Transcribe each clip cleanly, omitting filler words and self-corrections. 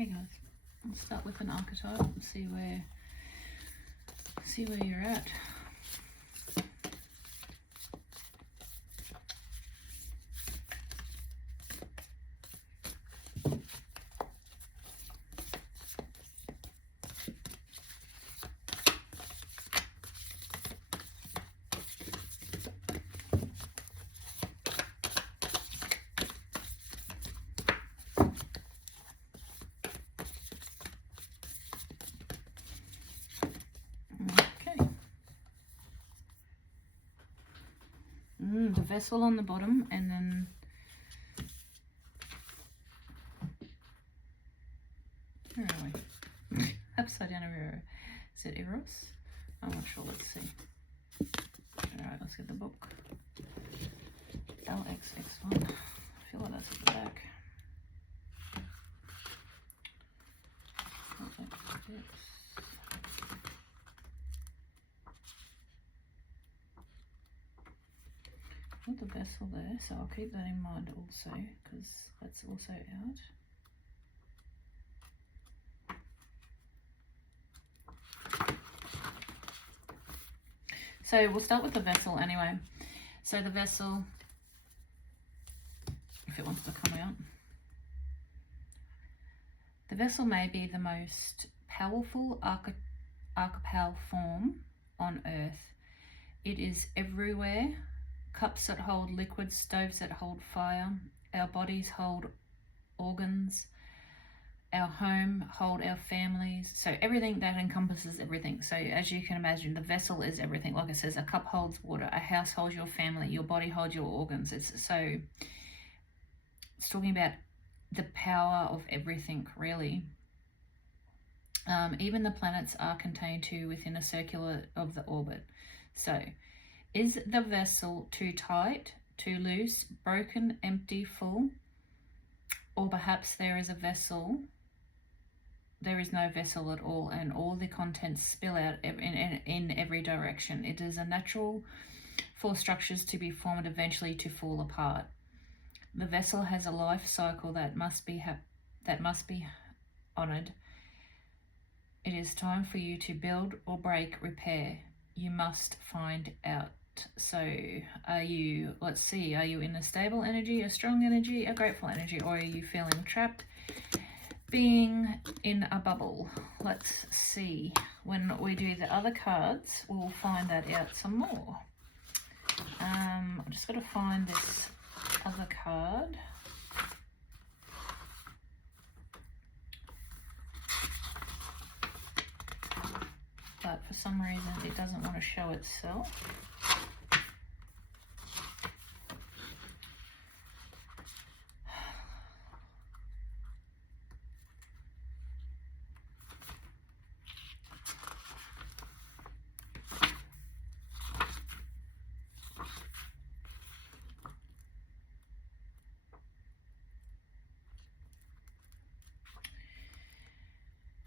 Okay guys, we'll start with an archetype and see where you're at. The vessel on the bottom, and then where are we? Upside down over. Is it Eros? I'm not sure. Let's see. Alright, let's get the book. LXX1. I feel like that's at the back. LXX. Put the vessel there, so I'll keep that in mind also, because that's also out. So we'll start with the vessel anyway. So the vessel, if it wants to come out, the vessel may be the most powerful archetypal form on earth. It is everywhere. Cups that hold liquid, stoves that hold fire, our bodies hold organs, our home hold our families. So everything that encompasses everything. So as you can imagine, the vessel is everything. Like it says, a cup holds water, a house holds your family, your body holds your organs. It's talking about the power of everything, really. Even the planets are contained within a circular of the orbit. So is the vessel too tight, too loose, broken, empty, full? Or perhaps there is no vessel at all, and all the contents spill out in every direction. It is a natural for structures to be formed, eventually to fall apart. The vessel has a life cycle that must be honoured. It is time for you to build or break, repair. You must find out. So are you, let's see, are you in a stable energy, a strong energy, a grateful energy, or are you feeling trapped, being in a bubble? Let's see. When we do the other cards, we'll find that out some more. I'm just going to find this other card. But for some reason it doesn't want to show itself.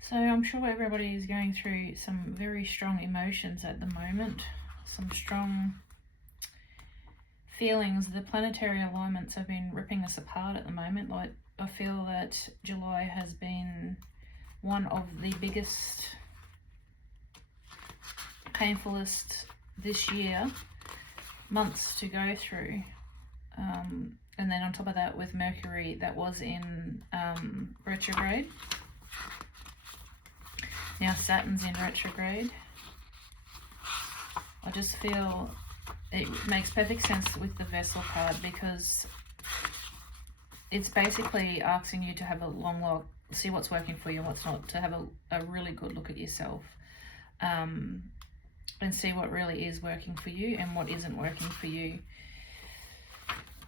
So I'm sure everybody is going through some very strong emotions at the moment, some strong feelings. The planetary alignments have been ripping us apart at the moment. Like, I feel that July has been one of the biggest, painfulest this year, months to go through. And then on top of that, with Mercury that was in retrograde. Now Saturn's in retrograde. I just feel it makes perfect sense with the vessel card, because it's basically asking you to have a long look, see what's working for you and what's not, to have a really good look at yourself, and see what really is working for you and what isn't working for you.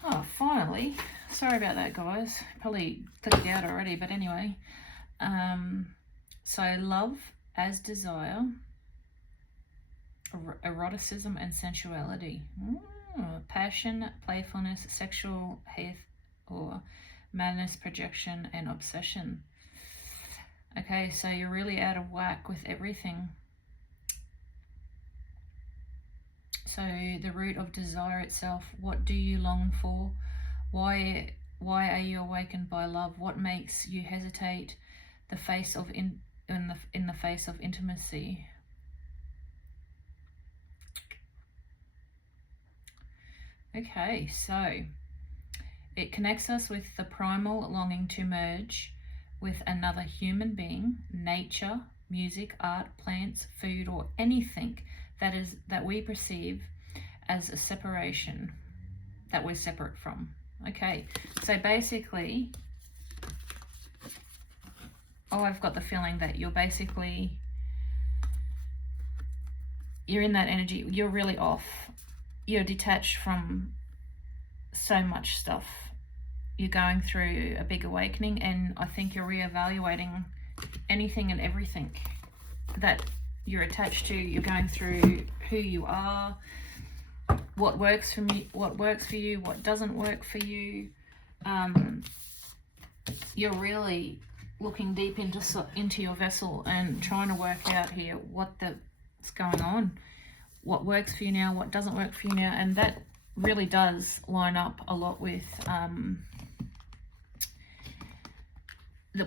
Oh, finally. Sorry about that, guys. Probably clicked out already, but anyway. So love as desire, eroticism and sensuality, passion, playfulness, sexual hate or madness, projection and obsession. Okay, so you're really out of whack with everything. So the root of desire itself, what do you long for? Why are you awakened by love? What makes you hesitate? the face of in the face of intimacy. Okay, so it connects us with the primal longing to merge with another human being, nature, music, art, plants, food, or anything that we perceive as a separation, that we're separate from. Okay, so basically, I've got the feeling that you're in that energy, you're really off. You're detached from so much stuff. You're going through a big awakening, and I think you're reevaluating anything and everything that you're attached to. You're going through who you are, what works for me, what works for you, what doesn't work for you. You're really looking deep into your vessel and trying to work out here what's going on, what works for you now, what doesn't work for you now, and that really does line up a lot with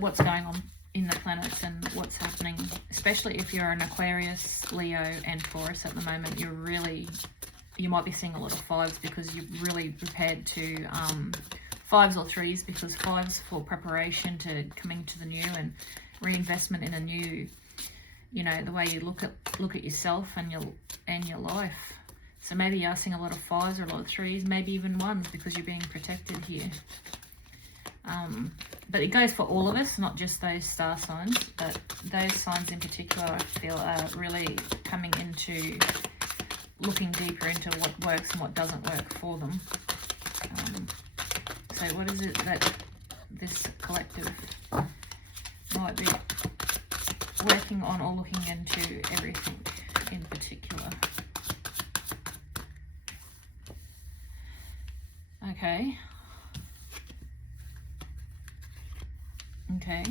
what's going on in the planets and what's happening, especially if you're an Aquarius, Leo, and Taurus at the moment. You might be seeing a lot of fives because you're really prepared to fives or threes, because fives for preparation to coming to the new and reinvestment in a new, the way you look at yourself and your life. So maybe you're seeing a lot of fives or a lot of threes, maybe even ones, because you're being protected here. But it goes for all of us, not just those star signs, but those signs in particular I feel are really coming into looking deeper into what works and what doesn't work for them. So what is it that this collective might be working on or looking into everything in particular? Okay. Okay.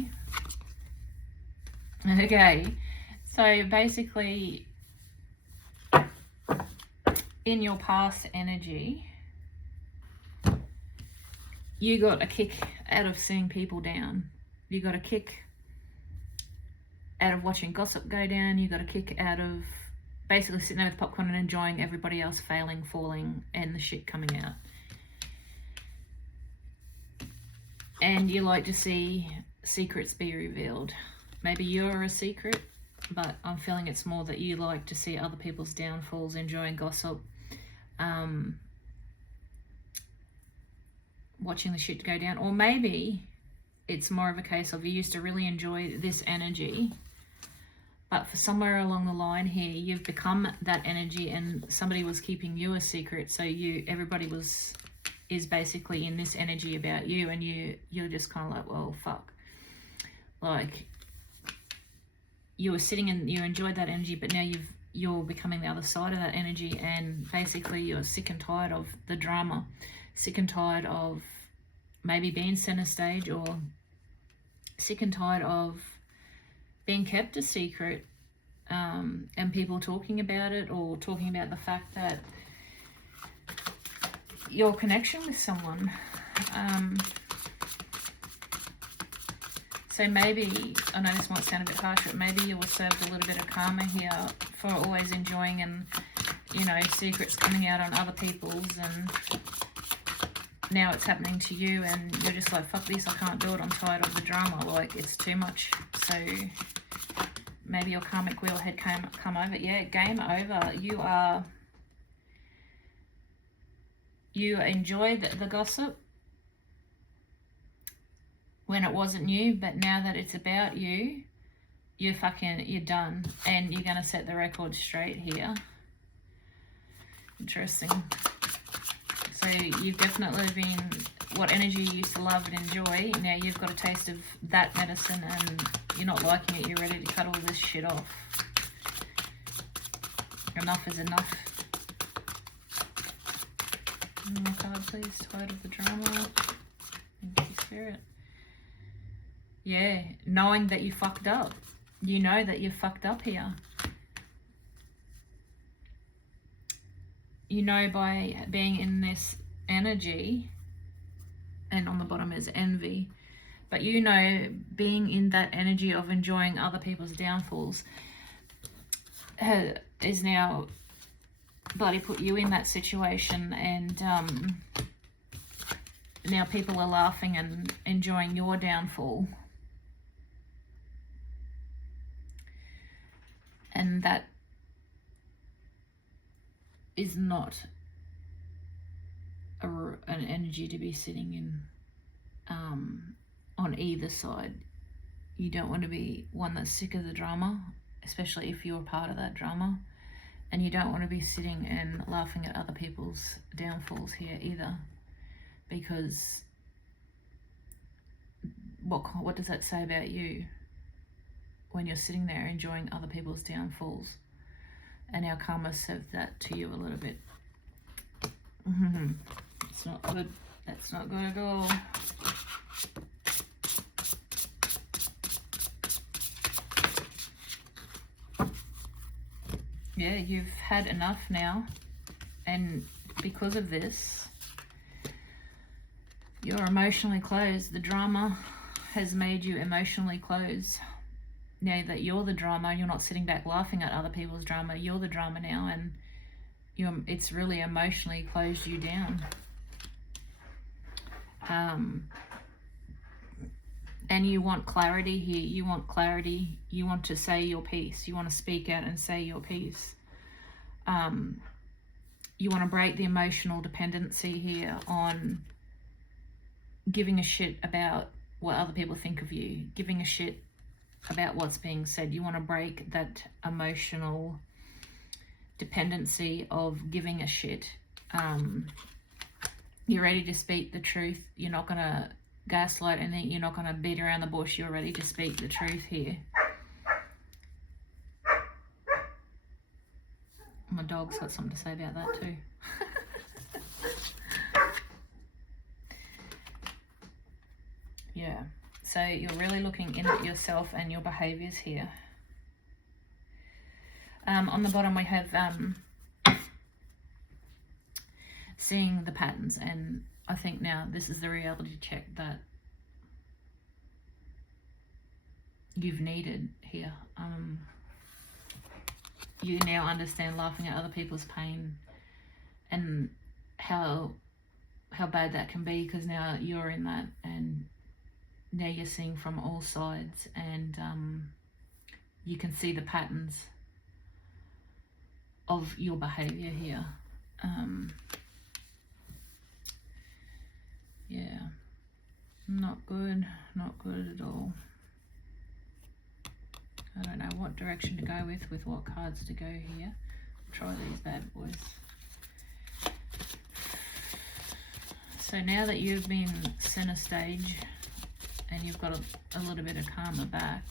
So basically, in your past energy, you got a kick out of seeing people down. You got a kick out of watching gossip go down. You got a kick out of basically sitting there with popcorn and enjoying everybody else failing, falling, and the shit coming out. And you like to see secrets be revealed. Maybe you're a secret, but I'm feeling it's more that you like to see other people's downfalls, enjoying gossip, watching the shit go down. Or maybe it's more of a case of you used to really enjoy this energy, but for somewhere along the line here, you've become that energy and somebody was keeping you a secret. So everybody is basically in this energy about you, and you're just kind of like, well, fuck. Like, you were sitting and you enjoyed that energy, but now you're becoming the other side of that energy, and basically you're sick and tired of the drama, sick and tired of maybe being center stage, or sick and tired of being kept a secret, and people talking about it, or talking about the fact that your connection with someone. So maybe, I know this might sound a bit harsh, but maybe you were served a little bit of karma here for always enjoying and, secrets coming out on other people's, and now it's happening to you and you're just like, fuck this, I can't do it, I'm tired of the drama, like, it's too much. So maybe your karmic wheel had come over. Yeah, game over. You enjoyed the gossip when it wasn't you, but now that it's about you, you're done, and you're gonna set the record straight here. Interesting. So you've definitely been, what energy you used to love and enjoy, now you've got a taste of that medicine and you're not liking it, you're ready to cut all this shit off. Enough is enough. One more card, please. Tired of the drama. Thank you, Spirit. Yeah, knowing that you fucked up. You know that you fucked up here. You know, by being in this energy, and on the bottom is envy, But you know, being in that energy of enjoying other people's downfalls is now bloody put you in that situation, and now people are laughing and enjoying your downfall. And that is not an energy to be sitting in on either side. You don't want to be one that's sick of the drama, especially if you're part of that drama. And you don't want to be sitting and laughing at other people's downfalls here either, because what does that say about you when you're sitting there enjoying other people's downfalls? And our karma served that to you a little bit. It's not good. That's not good at all. Yeah, you've had enough now, and because of this, you're emotionally closed. The drama has made you emotionally closed. Now that you're the drama, you're not sitting back laughing at other people's drama, you're the drama now, and it's really emotionally closed you down. And you want clarity here. You want clarity. You want to say your piece. You want to speak out and say your piece. You want to break the emotional dependency here on giving a shit about what other people think of you, giving a shit about what's being said. You want to break that emotional dependency of giving a shit. You're ready to speak the truth. You're not going to gaslight, and then you're not going to beat around the bush. You're ready to speak the truth here. My dog's got something to say about that too. Yeah, so you're really looking in at yourself and your behaviors here. On the bottom we have seeing the patterns, and I think now this is the reality check that you've needed here. You now understand laughing at other people's pain and how bad that can be, because now you're in that, and now you're seeing from all sides, and you can see the patterns of your behavior here. Yeah, not good at all. I don't know what direction to go with what cards to go here. Try these bad boys. So now that you've been center stage and you've got a little bit of karma back,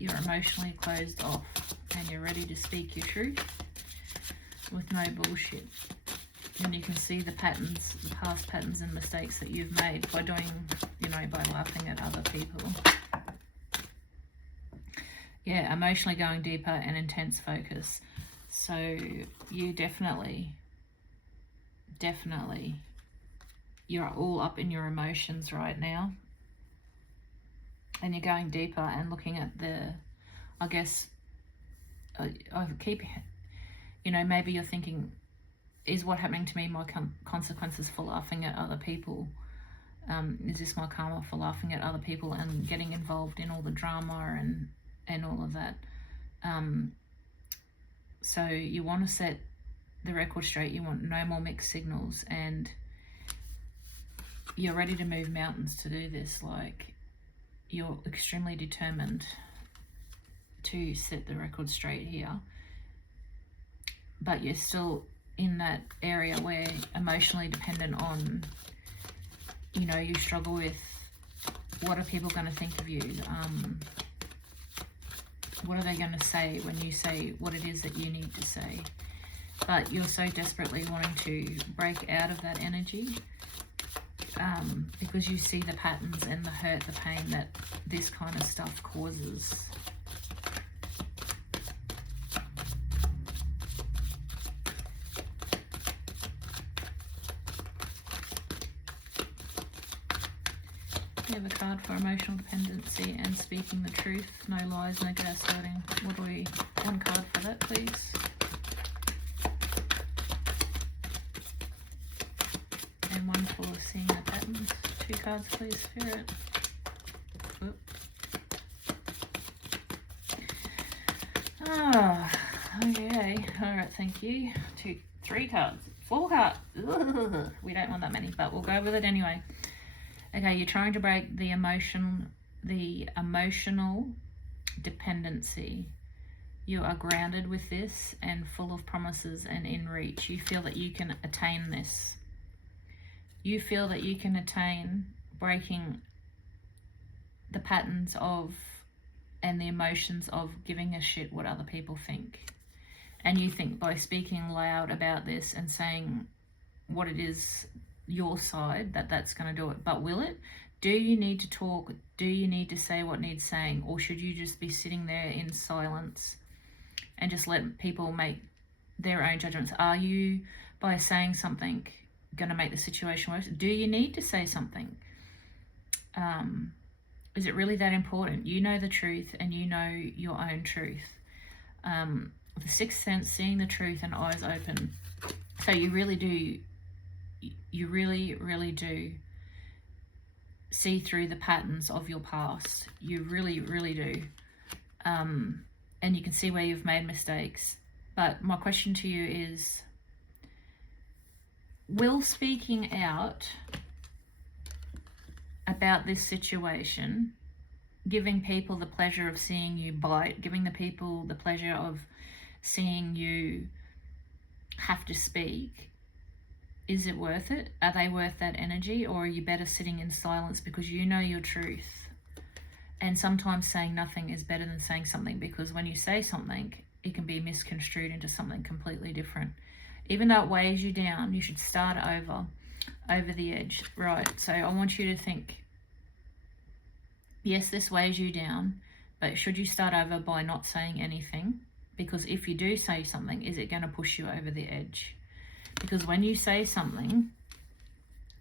you're emotionally closed off and you're ready to speak your truth with no bullshit. And you can see the patterns, the past patterns and mistakes that you've made by doing, by laughing at other people. Yeah, emotionally going deeper and intense focus. So you definitely, you're all up in your emotions right now. And you're going deeper and looking at I guess, I keep, maybe you're thinking, is what happening to me my consequences for laughing at other people? Is this my karma for laughing at other people and getting involved in all the drama and all of that? So you want to set the record straight. You want no more mixed signals, and you're ready to move mountains to do this. Like, you're extremely determined to set the record straight here, but you're still in that area where emotionally dependent on, you struggle with, what are people going to think of you? What are they going to say when you say what it is that you need to say? But you're so desperately wanting to break out of that energy, because you see the patterns and the hurt, the pain that this kind of stuff causes. You have a card for emotional dependency and speaking the truth. No lies, no gaslighting. What do we... One card for that, please. And one for seeing the patterns. 2 cards, please, Spirit. Oop. Ah, okay. Alright, thank you. 2, 3 cards. 4 cards. Ugh, we don't want that many, but we'll go with it anyway. Okay, you're trying to break the emotional dependency. You are grounded with this and full of promises and in reach. You feel that you can attain this. You feel that you can attain breaking the patterns of and the emotions of giving a shit what other people think. And you think by speaking loud about this and saying what it is, your side, that's going to do it. But will it? Do you need to talk? Do you need to say what needs saying? Or should you just be sitting there in silence and just let people make their own judgments? Are you, by saying something, going to make the situation worse? Do you need to say something? Is it really that important? You know the truth and you know your own truth. The sixth sense, seeing the truth and eyes open. So you really do, you really do see through the patterns of your past. You really do. And you can see where you've made mistakes. But my question to you is, will speaking out about this situation, giving people the pleasure of seeing you bite, giving the people the pleasure of seeing you have to speak, is it worth it? Are they worth that energy? Or are you better sitting in silence because you know your truth? And sometimes saying nothing is better than saying something, because when you say something, it can be misconstrued into something completely different. Even though it weighs you down, you should start over the edge. Right, so I want you to think, yes, this weighs you down, but should you start over by not saying anything? Because if you do say something, is it going to push you over the edge? Because when you say something,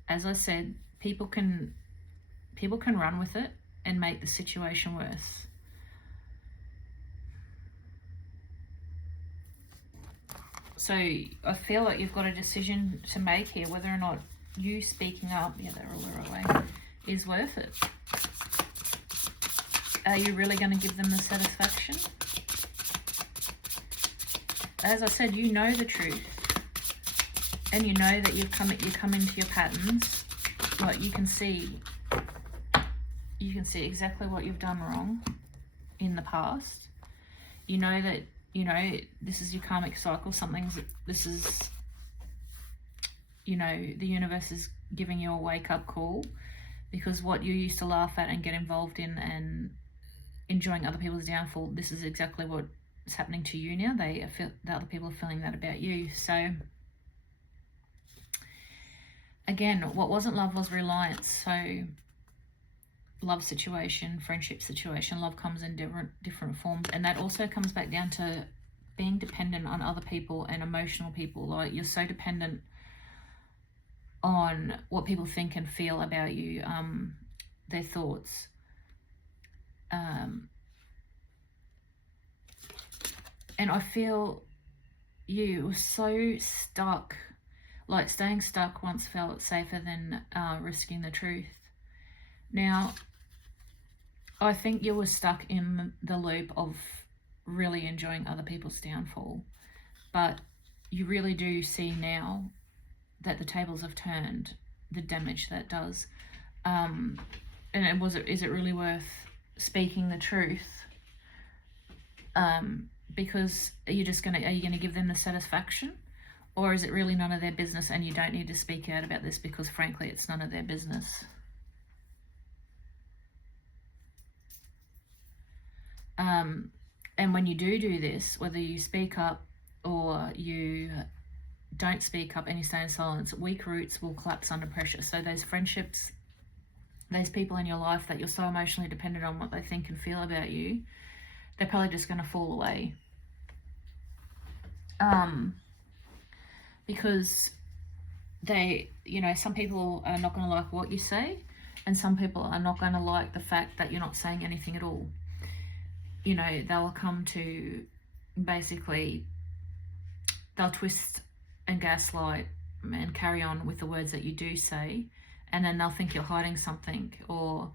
as I said, people can run with it and make the situation worse. So I feel like you've got a decision to make here, whether or not you speaking up, yeah, they're all away, is worth it. Are you really going to give them the satisfaction? As I said, you know the truth, and you know that you come into your patterns. Like you can see exactly what you've done wrong in the past. You know that, this is your karmic cycle. This is, the universe is giving you a wake-up call, because what you used to laugh at and get involved in and enjoying other people's downfall, this is exactly what is happening to you now. The other people are feeling that about you. So again, what wasn't love was reliance. So love situation, friendship situation, love comes in different forms, and that also comes back down to being dependent on other people and emotional people. Like you're so dependent on what people think and feel about you, their thoughts. And I feel you were so stuck. Like staying stuck once felt safer than risking the truth. Now, I think you were stuck in the loop of really enjoying other people's downfall, but you really do see now that the tables have turned, the damage that does. And is it really worth speaking the truth? Because are you gonna give them the satisfaction? Or is it really none of their business and you don't need to speak out about this because frankly it's none of their business? And when you do this, whether you speak up or you don't speak up and you stay in silence, weak roots will collapse under pressure. So those friendships, those people in your life that you're so emotionally dependent on what they think and feel about you, they're probably just going to fall away. Because some people are not going to like what you say, And some people are not going to like the fact that you're not saying anything at all. You know, they'll come to basically, they'll twist and gaslight and carry on with the words that you do say, and then they'll think you're hiding something, or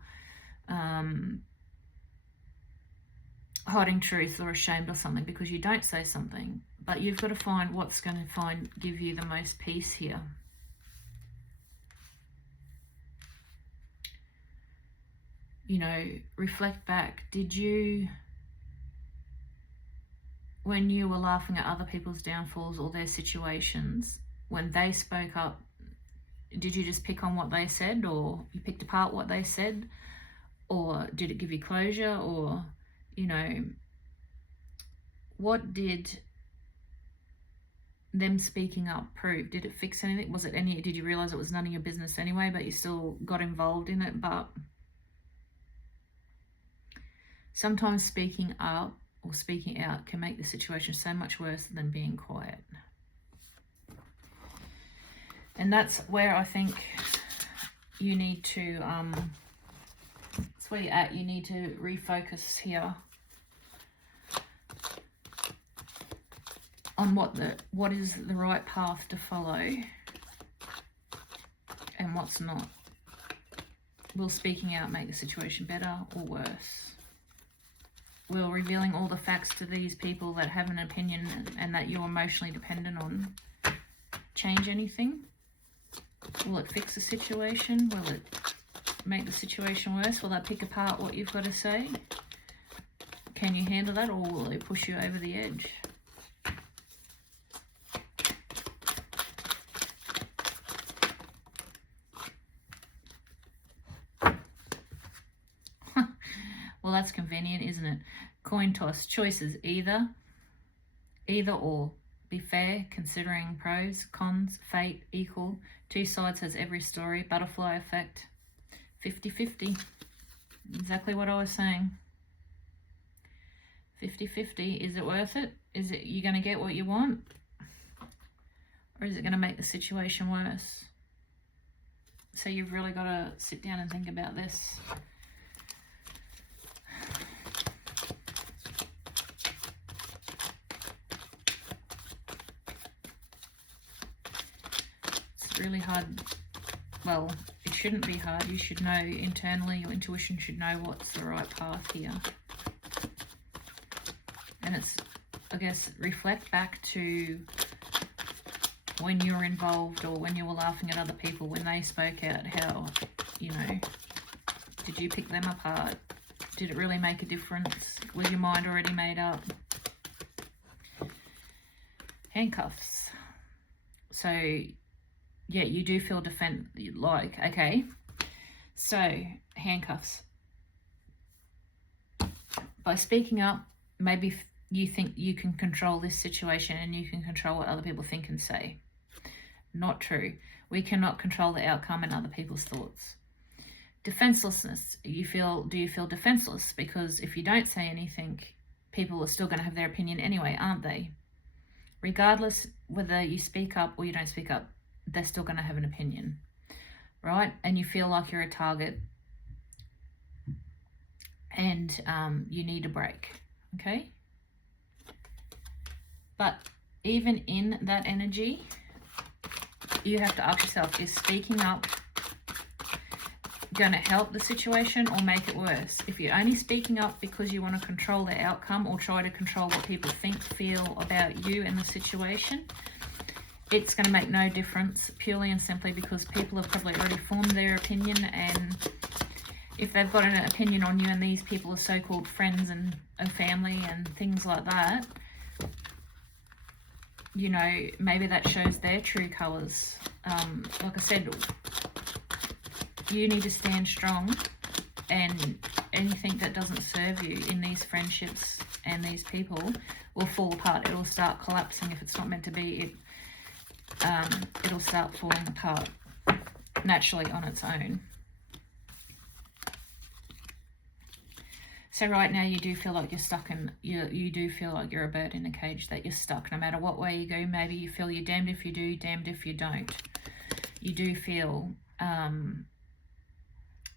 hiding truth, or ashamed or something because you don't say something. But you've got to find what's going to give you the most peace here. You know, reflect back. Did you, when you were laughing at other people's downfalls or their situations, when they spoke up, did you just pick on what they said, or you picked apart what they said, or did it give you closure? Or, you know, what did them speaking up prove? Did it fix anything? Was it any, did you realize it was none of your business anyway, but you still got involved in it? But sometimes speaking up or speaking out can make the situation so much worse than being quiet. And that's where I think you need to, that's where you're at. You need to refocus here on what is the right path to follow and what's not. Will speaking out make the situation better or worse? Will revealing all the facts to these people that have an opinion and that you're emotionally dependent on change anything? Will it fix the situation? Will it make the situation worse? Will that pick apart what you've got to say? Can you handle that, or will it push you over the edge? Well, that's convenient, isn't it? Coin toss. Choices. Either or. Be fair, considering pros, cons, fate, equal. Two sides has every story. Butterfly effect. 50-50. Exactly what I was saying. 50-50. Is it worth it? Is it you going to get what you want? Or is it going to make the situation worse? So you've really got to sit down and think about this. Really hard. Well, it shouldn't be hard. You should know internally, your intuition should know what's the right path here. And it's, I guess, reflect back to when you were involved or when you were laughing at other people, when they spoke out, how, you know, did you pick them apart? Did it really make a difference? Was your mind already made up? Handcuffs. So yeah, you do feel okay, so handcuffs. By speaking up, maybe you think you can control this situation and you can control what other people think and say. Not true. We cannot control the outcome and other people's thoughts. Defenselessness. Do you feel defenseless? Because if you don't say anything, people are still going to have their opinion anyway, aren't they? Regardless whether you speak up or you don't speak up, they're still going to have an opinion, right? And you feel like you're a target and you need a break, okay? But even in that energy, you have to ask yourself, is speaking up going to help the situation or make it worse? If you're only speaking up because you want to control the outcome or try to control what people think, feel about you and the situation, it's going to make no difference, purely and simply because people have probably already formed their opinion, and if they've got an opinion on you and these people are so-called friends and family and things like that, you know, maybe that shows their true colours. Like I said, you need to stand strong, and anything that doesn't serve you in these friendships and these people will fall apart. It'll start collapsing. If it's not meant to be, it'll start falling apart naturally on its own. So right now you do feel like you're stuck in, you do feel like you're a bird in a cage, that you're stuck no matter what way you go. Maybe you feel you're damned if you do, damned if you don't. You do feel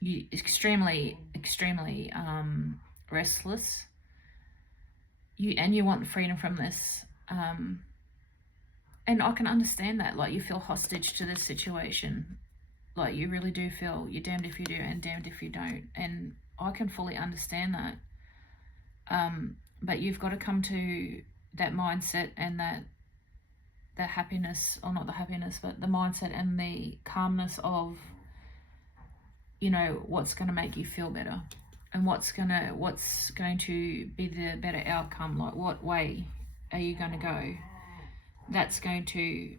you extremely restless. You want freedom from this. And I can understand that. Like, you feel hostage to this situation. Like, you really do feel you're damned if you do and damned if you don't. And I can fully understand that. But you've got to come to that mindset and that happiness, or not the happiness, but the mindset and the calmness of, you know, what's going to make you feel better, and what's going to be the better outcome. Like, what way are you going to go that's going to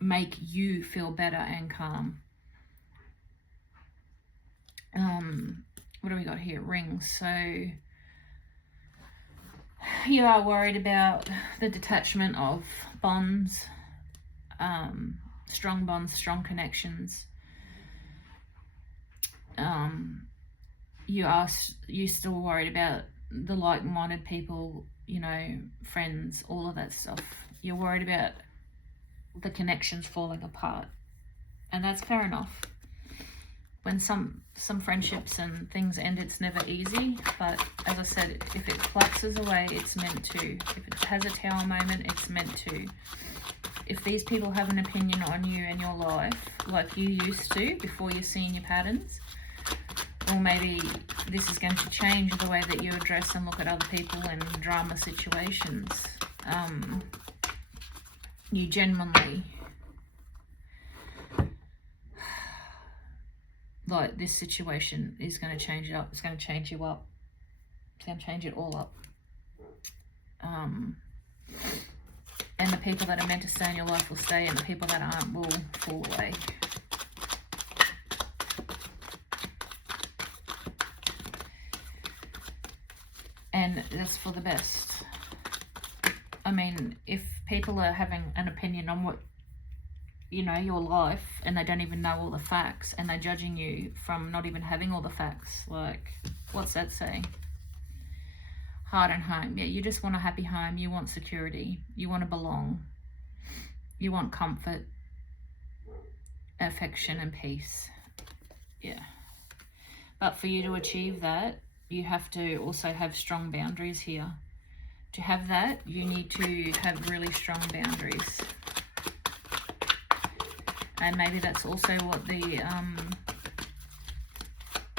make you feel better and calm. What do we got here? Rings. So you are worried about the detachment of bonds, strong bonds, strong connections. You still worried about the like-minded people, you know, friends, all of that stuff. You're worried about the connections falling apart, and that's fair enough. When some friendships and things end, it's never easy, but as I said, if it collapses away, it's meant to. If it has a tower moment, it's meant to. If these people have an opinion on you and your life like you used to before you're seeing your patterns, or maybe this is going to change the way that you address and look at other people in drama situations, you genuinely, like, this situation is going to change it up. It's going to change you up. It's going to change it all up. And the people that are meant to stay in your life will stay, and the people that aren't will fall away. And that's for the best. I mean, if people are having an opinion on what, you know, your life, and they don't even know all the facts, and they're judging you from not even having all the facts, like, what's that saying? Heart and home. Yeah, you just want a happy home. You want security. You want to belong. You want comfort, affection, and peace. Yeah. But for you to achieve that, you have to also have strong boundaries here. To have that, you need to have really strong boundaries. And maybe that's also what the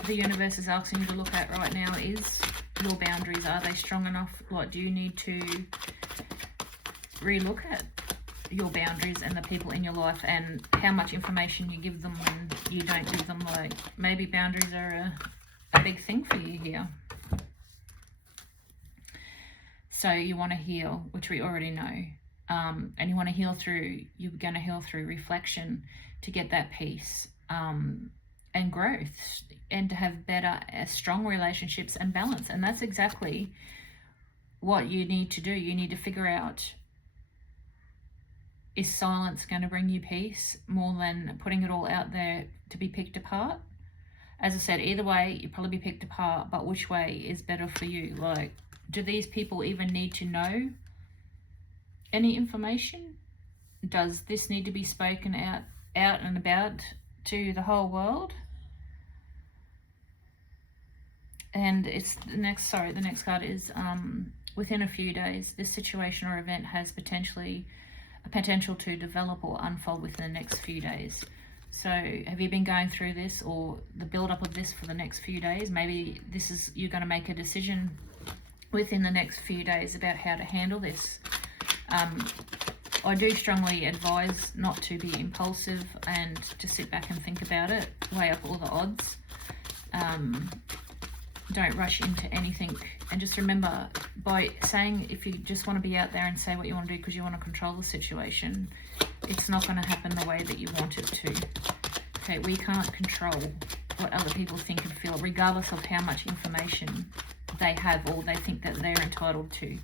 universe is asking you to look at right now is your boundaries. Are they strong enough? Like, do you need to relook at your boundaries and the people in your life, and how much information you give them and you don't give them? Like, maybe boundaries are a big thing for you here. So you want to heal, which we already know. And you want to heal through, you're going to heal through reflection to get that peace and growth, and to have better, strong relationships and balance. And that's exactly what you need to do. You need to figure out, is silence going to bring you peace more than putting it all out there to be picked apart? As I said, either way, you'll probably be picked apart, but which way is better for you? Like, do these people even need to know any information? Does this need to be spoken out and about to the whole world? And it's the next card is within a few days, this situation or event has a potential to develop or unfold within the next few days. So have you been going through this, or the build up of this, for the next few days? Maybe you're going to make a decision within the next few days about how to handle this. I do strongly advise not to be impulsive and to sit back and think about it, weigh up all the odds. Don't rush into anything, and just remember, by saying, if you just want to be out there and say what you want to do because you want to control the situation, it's not going to happen the way that you want it to. Okay, we can't control what other people think and feel, regardless of how much information they have or they think that they're entitled to.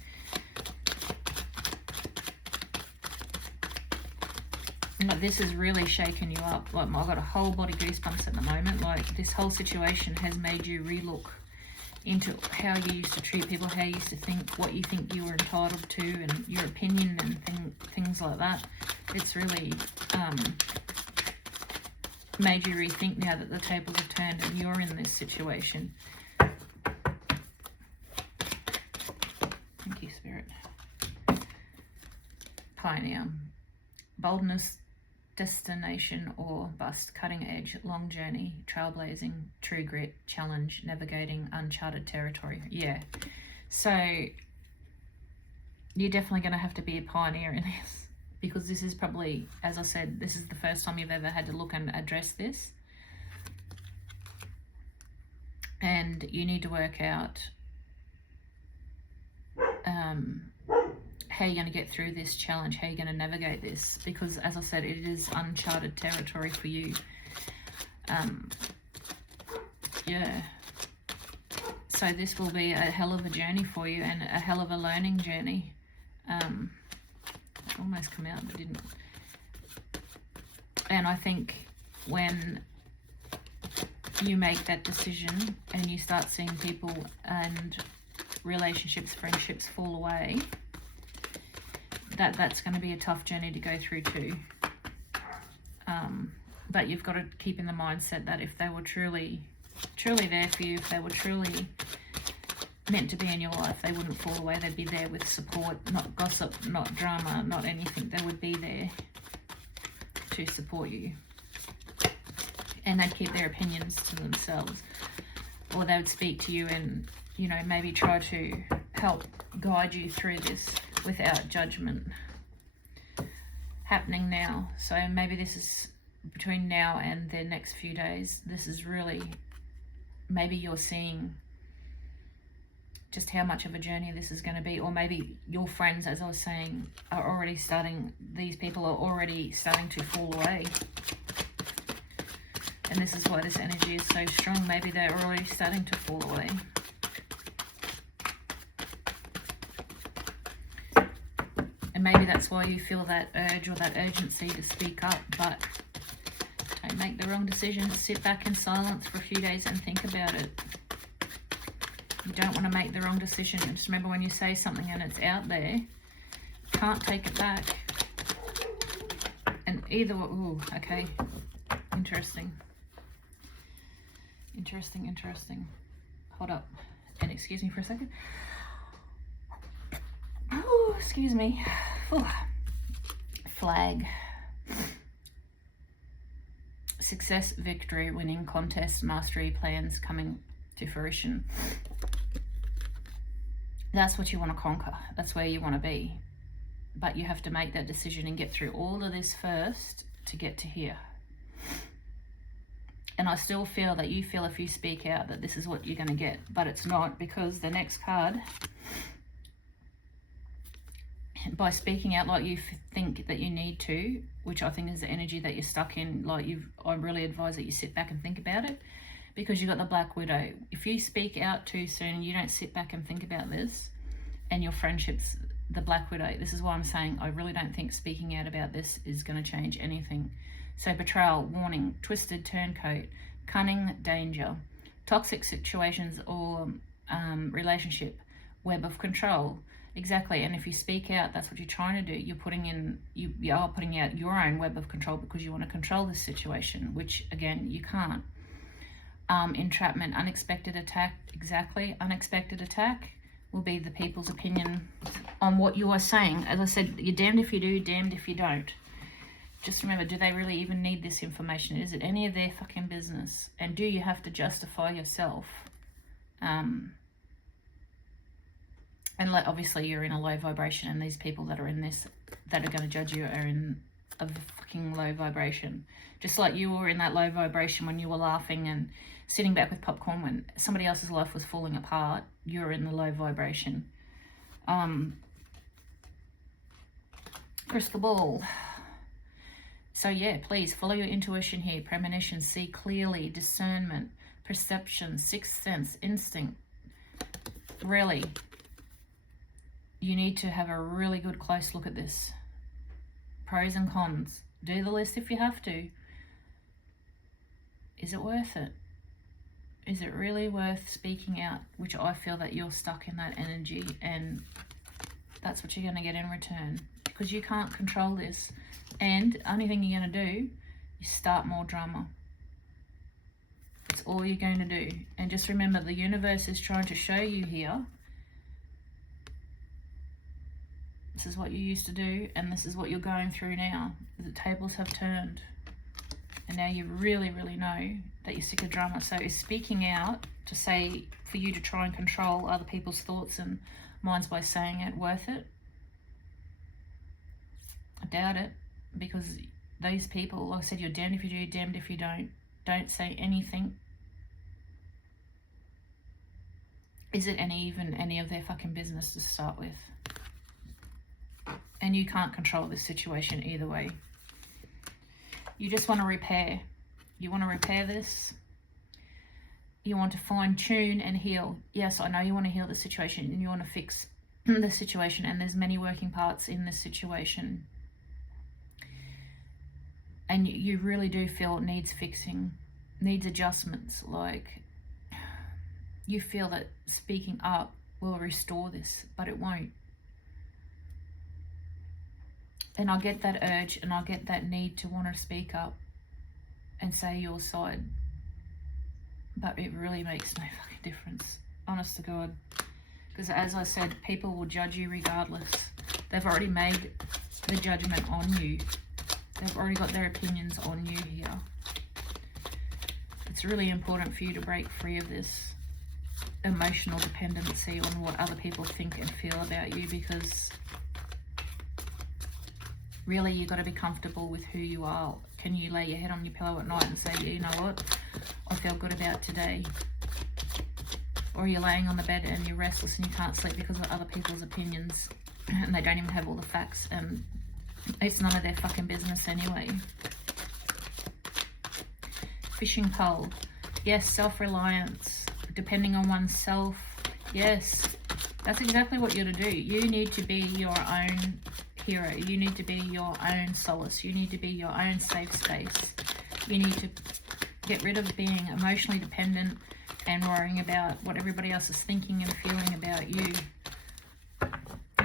Like, this is really shaking you up. Like, I've got a whole body goosebumps at the moment. Like, this whole situation has made you relook into how you used to treat people, how you used to think, what you think you were entitled to, and your opinion and things like that. It's really made you rethink now that the tables have turned and you're in this situation? Thank you, Spirit. Pioneer. Boldness, destination or bust, cutting edge, long journey, trailblazing, true grit, challenge, navigating uncharted territory. Yeah. So you're definitely going to have to be a pioneer in this, because this is probably, as I said, this is the first time you've ever had to look and address this. And you need to work out how you're going to get through this challenge, how you're going to navigate this, because as I said, it is uncharted territory for you. Yeah. So this will be a hell of a journey for you, and a hell of a learning journey. It almost come out but didn't. And I think when you make that decision and you start seeing people and relationships, friendships fall away, that's going to be a tough journey to go through too. But you've got to keep in the mindset that if they were truly there for you, if they were truly meant to be in your life, they wouldn't fall away. They'd be there with support, not gossip, not drama, not anything. They would be there to support you, and they'd keep their opinions to themselves, or they would speak to you and, you know, maybe try to help guide you through this without judgment happening now. So maybe this is between now and the next few days. This is really, maybe you're seeing just how much of a journey this is going to be, or maybe your friends, as I was saying, are already starting, these people are already starting to fall away. And this is why this energy is so strong. Maybe they're already starting to fall away. And maybe that's why you feel that urge or that urgency to speak up, but don't make the wrong decision. Sit back in silence for a few days and think about it. You don't want to make the wrong decision. And just remember, when you say something and it's out there, you can't take it back. And either, ooh, okay, interesting. Interesting. Hold up, and excuse me for a second. Oh, excuse me. Ooh. Flag. Success, victory, winning, contest, mastery, plans coming to fruition. That's what you want to conquer. That's where you want to be. But you have to make that decision and get through all of this first to get to here. And I still feel that you feel if you speak out that this is what you're going to get. But it's not, because the next card, by speaking out like you think that you need to, which I think is the energy that you're stuck in, like I really advise that you sit back and think about it, because you've got the Black Widow. If you speak out too soon and you don't sit back and think about this, and your friendships, the Black Widow, this is why I'm saying I really don't think speaking out about this is going to change anything. So betrayal, warning, twisted turncoat, cunning, danger, toxic situations or relationship, web of control. Exactly. And if you speak out, that's what you're trying to do. You are putting out your own web of control because you want to control this situation, which again, you can't. Entrapment, unexpected attack. Exactly. Unexpected attack will be the people's opinion on what you are saying. As I said, you're damned if you do, damned if you don't. Just remember, do they really even need this information? Is it any of their fucking business? And do you have to justify yourself? And like, obviously you're in a low vibration, and these people that are in this, that are going to judge you, are in a fucking low vibration. Just like you were in that low vibration when you were laughing and sitting back with popcorn when somebody else's life was falling apart. You're in the low vibration. Crystal ball. So yeah, please follow your intuition here. Premonition, see clearly, discernment, perception, sixth sense, instinct. Really, you need to have a really good close look at this. Pros and cons. Do the list if you have to. Is it worth it? Is it really worth speaking out? Which I feel that you're stuck in that energy, and that's what you're going to get in return, because you can't control this. And the only thing you're going to do is start more drama. That's all you're going to do. And just remember, the universe is trying to show you here, this is what you used to do, and this is what you're going through now. The tables have turned. And now you really, really know that you're sick of drama. So is speaking out to say, for you to try and control other people's thoughts and minds by saying it, worth it? I doubt it, because these people, like I said, you're damned if you do, damned if you don't. Don't say anything. Is it even any of their fucking business to start with? And you can't control this situation either way. You just want to repair. You want to repair this. You want to fine tune and heal. Yes, I know you want to heal the situation and you want to fix the situation, and there's many working parts in this situation. And you really do feel it needs fixing, needs adjustments. Like, you feel that speaking up will restore this, but it won't. And I get that urge and I get that need to want to speak up and say your side. But it really makes no fucking difference. Honest to God. Because as I said, people will judge you regardless. They've already made the judgment on you. They've already got their opinions on you here. It's really important for you to break free of this emotional dependency on what other people think and feel about you, because really you've got to be comfortable with who you are. Can you lay your head on your pillow at night and say, you know what, I feel good about today? Or you're laying on the bed and you're restless and you can't sleep because of other people's opinions and they don't even have all the facts, and it's none of their fucking business anyway. Fishing pole. Yes, self-reliance. Depending on oneself. Yes, that's exactly what you're to do. You need to be your own hero. You need to be your own solace. You need to be your own safe space. You need to get rid of being emotionally dependent and worrying about what everybody else is thinking and feeling about you.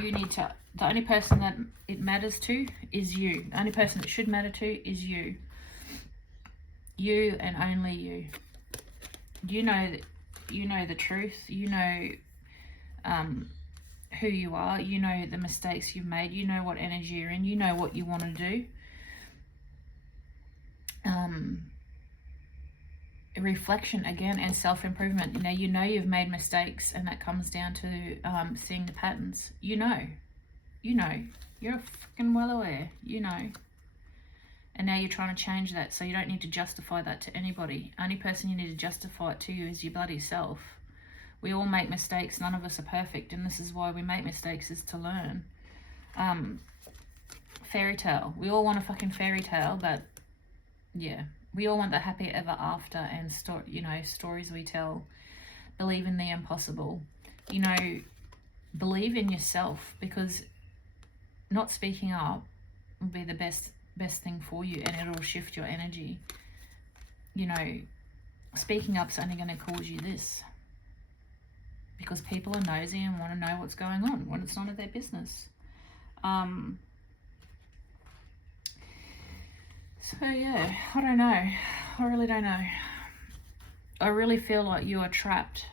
You need to, the only person that it matters to is you. The only person it should matter to is you. You and only you. You know the truth. You know who you are. You know the mistakes you've made. You know what energy you're in. You know what you want to do. Reflection again, and self-improvement. You know you've made mistakes, and that comes down to seeing the patterns. You know you're fucking well aware, and now you're trying to change that, so you don't need to justify that to anybody. Only person you need to justify it to you is your bloody self. We all make mistakes. None of us are perfect, and this is why we make mistakes, is to learn. Fairy tale. We all want a fucking fairy tale, but yeah, we all want the happy ever after, and stories we tell. Believe in the impossible. Believe in yourself, because not speaking up will be the best thing for you, and it'll shift your energy. Speaking up's only going to cause you this, because people are nosy and want to know what's going on when it's none of their business. So yeah, I don't know. I really don't know. I really feel like you are trapped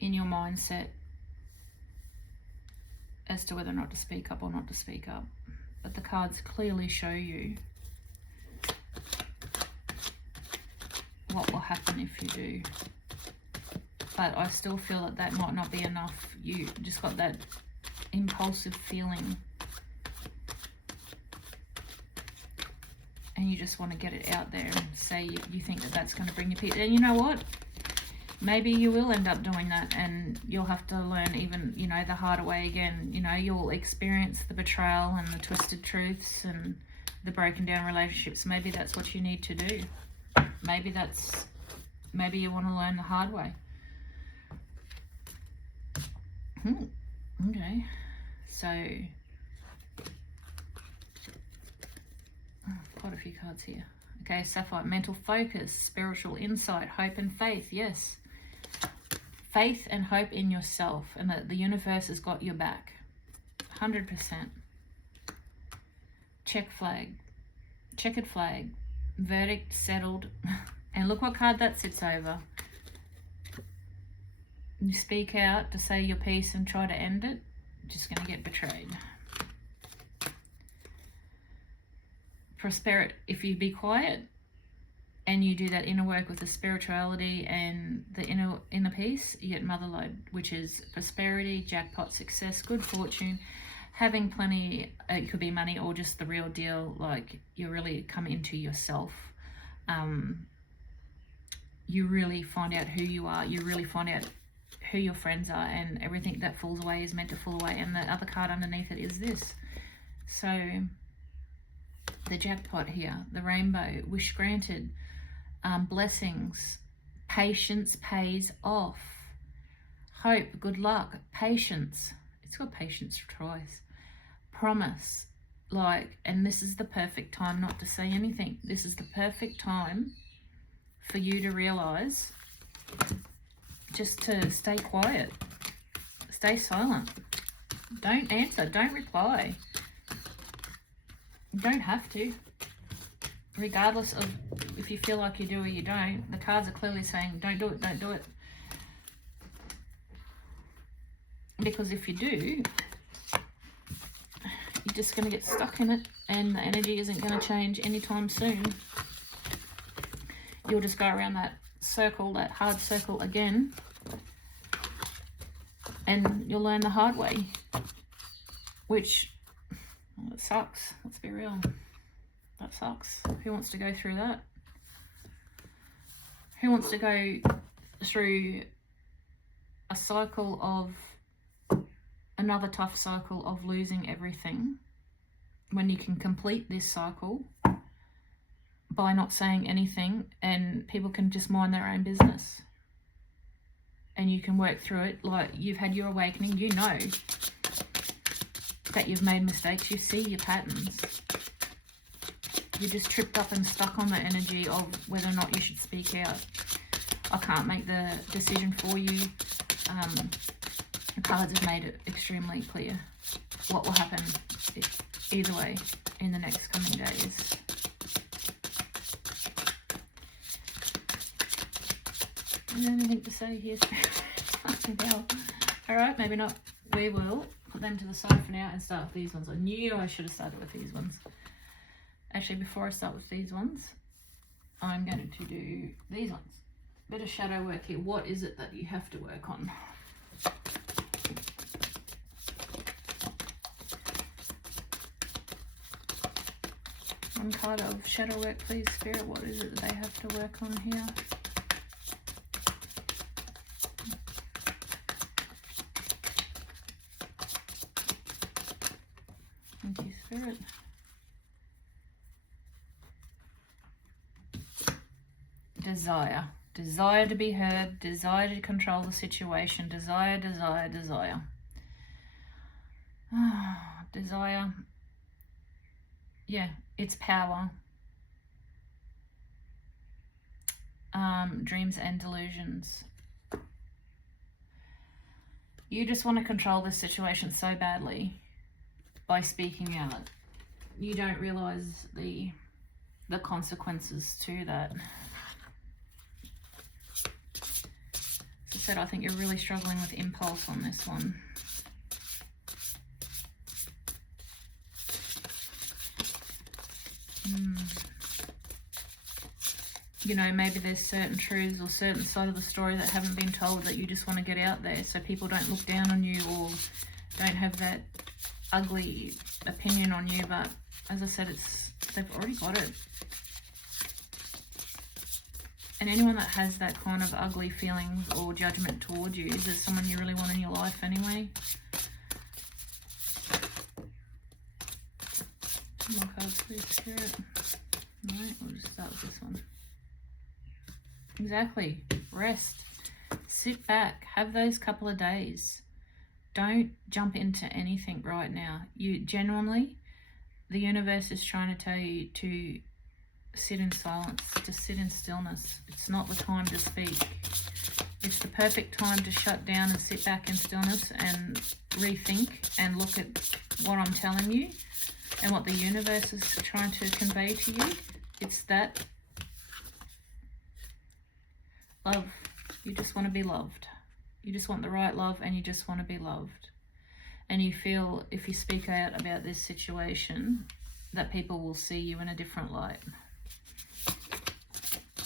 in your mindset as to whether or not to speak up or not to speak up. But the cards clearly show you what will happen if you do. But I still feel that might not be enough. You just got that impulsive feeling, and you just want to get it out there and say you think that's going to bring you peace. And you know what? Maybe you will end up doing that, and you'll have to learn even, the harder way again. You'll experience the betrayal and the twisted truths and the broken down relationships. Maybe that's what you need to do. Maybe you want to learn the hard way. Okay. So, quite a few cards here. Okay, Sapphire, mental focus, spiritual insight, hope and faith. Yes. Faith and hope in yourself, and that the universe has got your back. 100%. Checkered flag. Verdict settled. And look what card that sits over. You speak out to say your piece and try to end it, just going to get betrayed. Prosperity. If you be quiet and you do that inner work with the spirituality and the inner peace, you get motherlode, which is prosperity, jackpot, success, good fortune, having plenty. It could be money or just the real deal, like you really come into yourself. You really find out who you are. You really find out who your friends are, and everything that falls away is meant to fall away. And the other card underneath it is this. So the jackpot here, the rainbow, wish granted, blessings, patience pays off, hope, good luck, patience. It's got patience twice. Promise, like, and this is the perfect time not to say anything. This is the perfect time for you to realize just to stay quiet, stay silent, don't answer, don't reply. You don't have to, regardless of if you feel like you do or you don't. The cards are clearly saying don't do it, don't do it. Because if you do, you're just going to get stuck in it, and the energy isn't going to change anytime soon. You'll just go around that circle, that hard circle again, and you'll learn the hard way, which, well, it sucks. Let's be real. That sucks. Who wants to go through that? Who wants to go through a cycle of, another tough cycle of losing everything, when you can complete this cycle by not saying anything, and people can just mind their own business, and you can work through it? Like, you've had your awakening, you know that you've made mistakes, you see your patterns. You're just tripped up and stuck on the energy of whether or not you should speak out. I can't make the decision for you. The cards have made it extremely clear what will happen either way in the next coming days. Is there anything to say here? Fucking hell. Alright, maybe not. We will put them to the side for now and start with these ones. I knew I should have started with these ones. Actually, before I start with these ones, I'm going to do these ones. Bit of shadow work here. What is it that you have to work on? One card of shadow work, please, Spirit. What is it that they have to work on here? Thank you, Spirit. Desire. Desire to be heard, desire to control the situation, desire, desire, desire. Desire. Yeah, it's power. Dreams and delusions. You just want to control this situation so badly by speaking out. You don't realize the consequences to that. As I said, I think you're really struggling with impulse on this one. You know, maybe there's certain truths or certain side of the story that haven't been told that you just want to get out there so people don't look down on you or don't have that ugly opinion on you. But as I said, they've already got it. And anyone that has that kind of ugly feelings or judgment towards you, is it someone you really want in your life anyway? Two more cards, please, Spirit. Alright, we'll just start with this one. Exactly. Rest. Sit back. Have those couple of days. Don't jump into anything right now. You genuinely, the universe is trying to tell you to sit in silence, to sit in stillness. It's not the time to speak. It's the perfect time to shut down and sit back in stillness and rethink and look at what I'm telling you and what the universe is trying to convey to you. It's that Love. You just want to be loved. You just want the right love, and you just want to be loved. And you feel if you speak out about this situation that people will see you in a different light.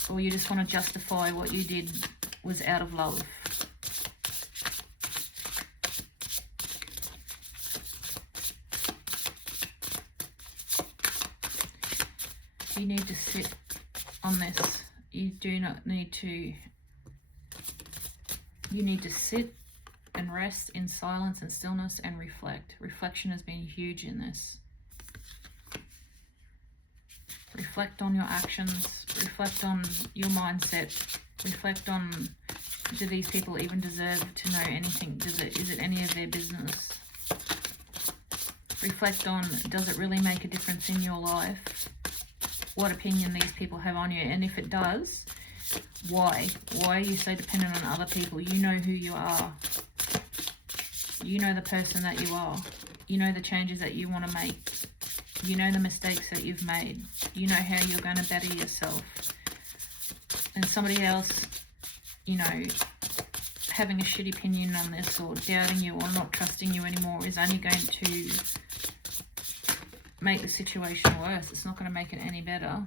Or you just want to justify what you did was out of love. You need to sit on this. You do not need to, you need to sit and rest in silence and stillness and reflect. Reflection has been huge in this. Reflect on your actions, reflect on your mindset, reflect on, do these people even deserve to know anything? Is it any of their business? Reflect on, does it really make a difference in your life? What opinion these people have on you, and if it does, why? Why are you so dependent on other people? You know who you are. You know the person that you are. You know the changes that you want to make. You know the mistakes that you've made. You know how you're going to better yourself. And somebody else, you know, having a shitty opinion on this or doubting you or not trusting you anymore is only going to make the situation worse. It's not going to make it any better.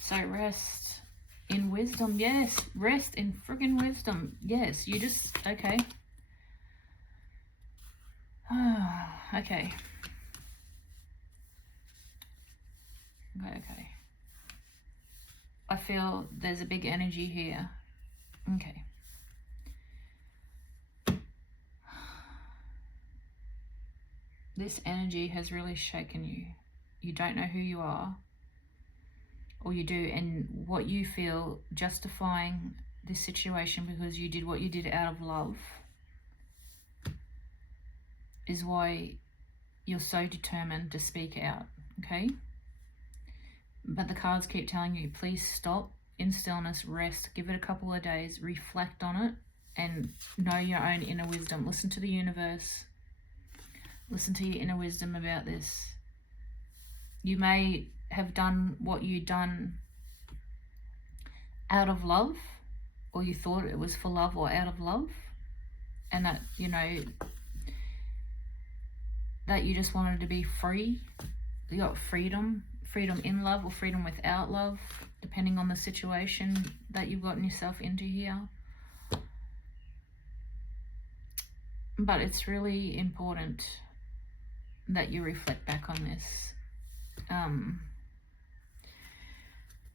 So rest in wisdom. Yes, rest in friggin' wisdom. Yes, you just, okay. Okay. Okay. I feel there's a big energy here. Okay. This energy has really shaken you. You don't know who you are, or you do, and what you feel justifying this situation because you did what you did out of love is why you're so determined to speak out, okay? But the cards keep telling you, please stop in stillness, rest, give it a couple of days, reflect on it, and know your own inner wisdom. Listen to the universe. Listen to your inner wisdom about this. You may have done what you've done out of love, or you thought it was for love or out of love, and that, you know, that you just wanted to be free. You got freedom in love or freedom without love, depending on the situation that you've gotten yourself into here. But it's really important that you reflect back on this.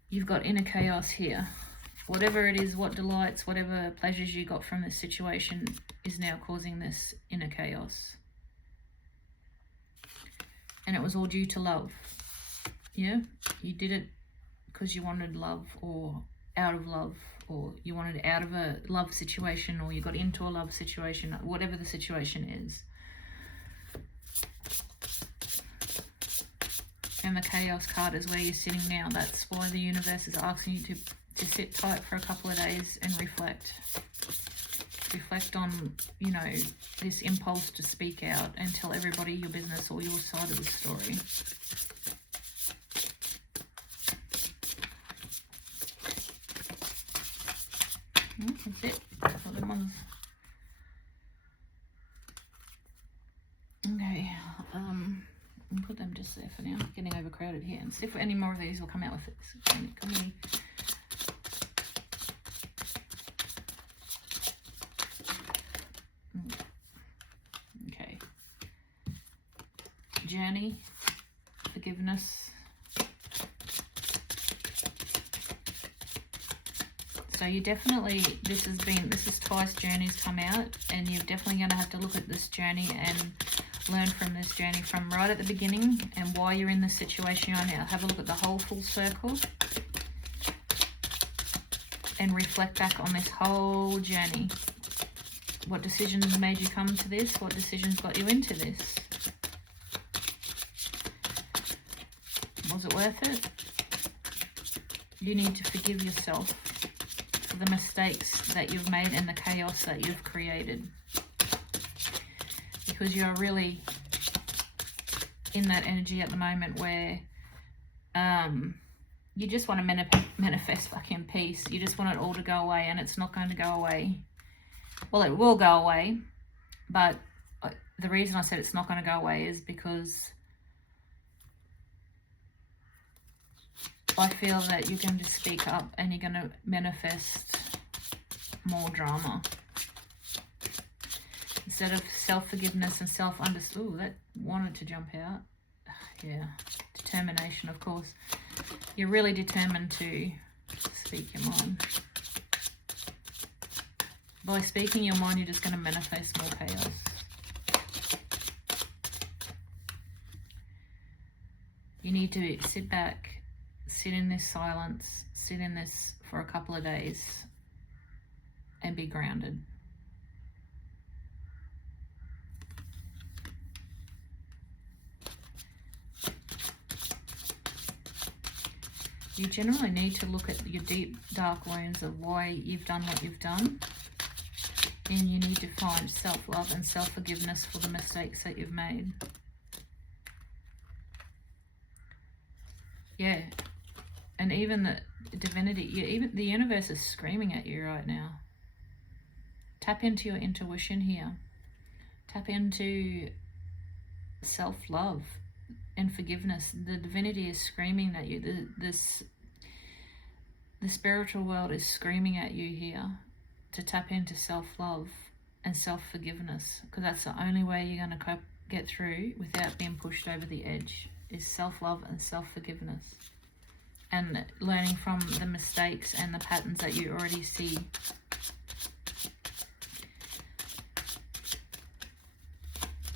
You've got inner chaos here. Whatever it is, what delights, whatever pleasures you got from this situation is now causing this inner chaos. And it was all due to love. Yeah, you did it because you wanted love, or out of love, or you wanted it out of a love situation, or you got into a love situation, whatever the situation is. And the chaos card is where you're sitting now. That's why the universe is asking you to sit tight for a couple of days and reflect. Reflect on, you know, this impulse to speak out and tell everybody your business or your side of the story. That's it. Okay, I'll put them just there for now. Getting overcrowded here. And see if any more of these will come out with it. Come here. Okay. Journey, forgiveness. So you definitely, this is twice journeys come out, and you're definitely going to have to look at this journey and learn from this journey from right at the beginning and why you're in the situation you're now. Have a look at the whole full circle and reflect back on this whole journey. What decisions made you come to this? What decisions got you into this? Was it worth it? You need to forgive yourself for the mistakes that you've made and the chaos that you've created. Because you're really in that energy at the moment where You just want to manifest fucking peace. You just want it all to go away, and it's not going to go away. Well, it will go away, but the reason I said it's not going to go away is because I feel that you're going to speak up and you're going to manifest more drama. Instead of self-forgiveness and self-understanding. Ooh, that wanted to jump out. Yeah, determination, of course. You're really determined to speak your mind. By speaking your mind, you're just going to manifest more chaos. You need to sit back, sit in this silence, sit in this for a couple of days and be grounded. You generally need to look at your deep, dark wounds of why you've done what you've done. And you need to find self-love and self-forgiveness for the mistakes that you've made. Yeah. And even the divinity, even the universe is screaming at you right now. Tap into your intuition here. Tap into self-love and forgiveness. The divinity is screaming at you. The spiritual world is screaming at you here to tap into self-love and self-forgiveness, because that's the only way you're going to get through without being pushed over the edge, is self-love and self-forgiveness, and learning from the mistakes and the patterns that you already see.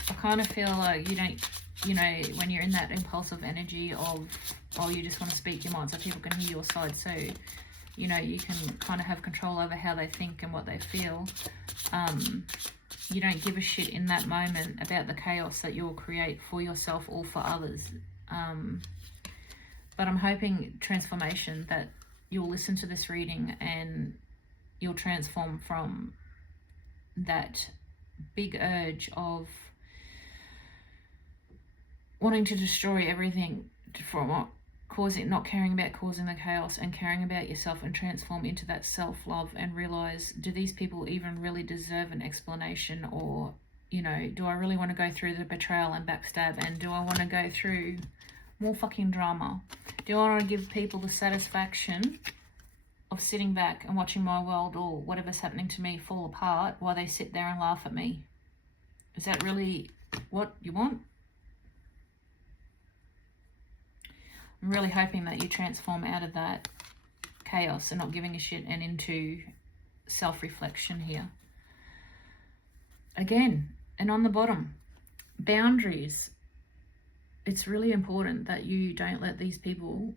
I kind of feel like you don't, you know, when you're in that impulsive energy of, oh, you just want to speak your mind so people can hear your side, so, you know, you can kind of have control over how they think and what they feel. You don't give a shit in that moment about the chaos that you'll create for yourself or for others. But I'm hoping transformation, that you'll listen to this reading and you'll transform from that big urge of wanting to destroy everything, from not caring about causing the chaos, and caring about yourself, and transform into that self-love and realize, do these people even really deserve an explanation? Or, you know, do I really want to go through the betrayal and backstab? And do I want to go through more fucking drama? Do I want to give people the satisfaction of sitting back and watching my world or whatever's happening to me fall apart while they sit there and laugh at me? Is that really what you want? I'm really hoping that you transform out of that chaos and not giving a shit and into self-reflection here. Again, and on the bottom, boundaries. It's really important that you don't let these people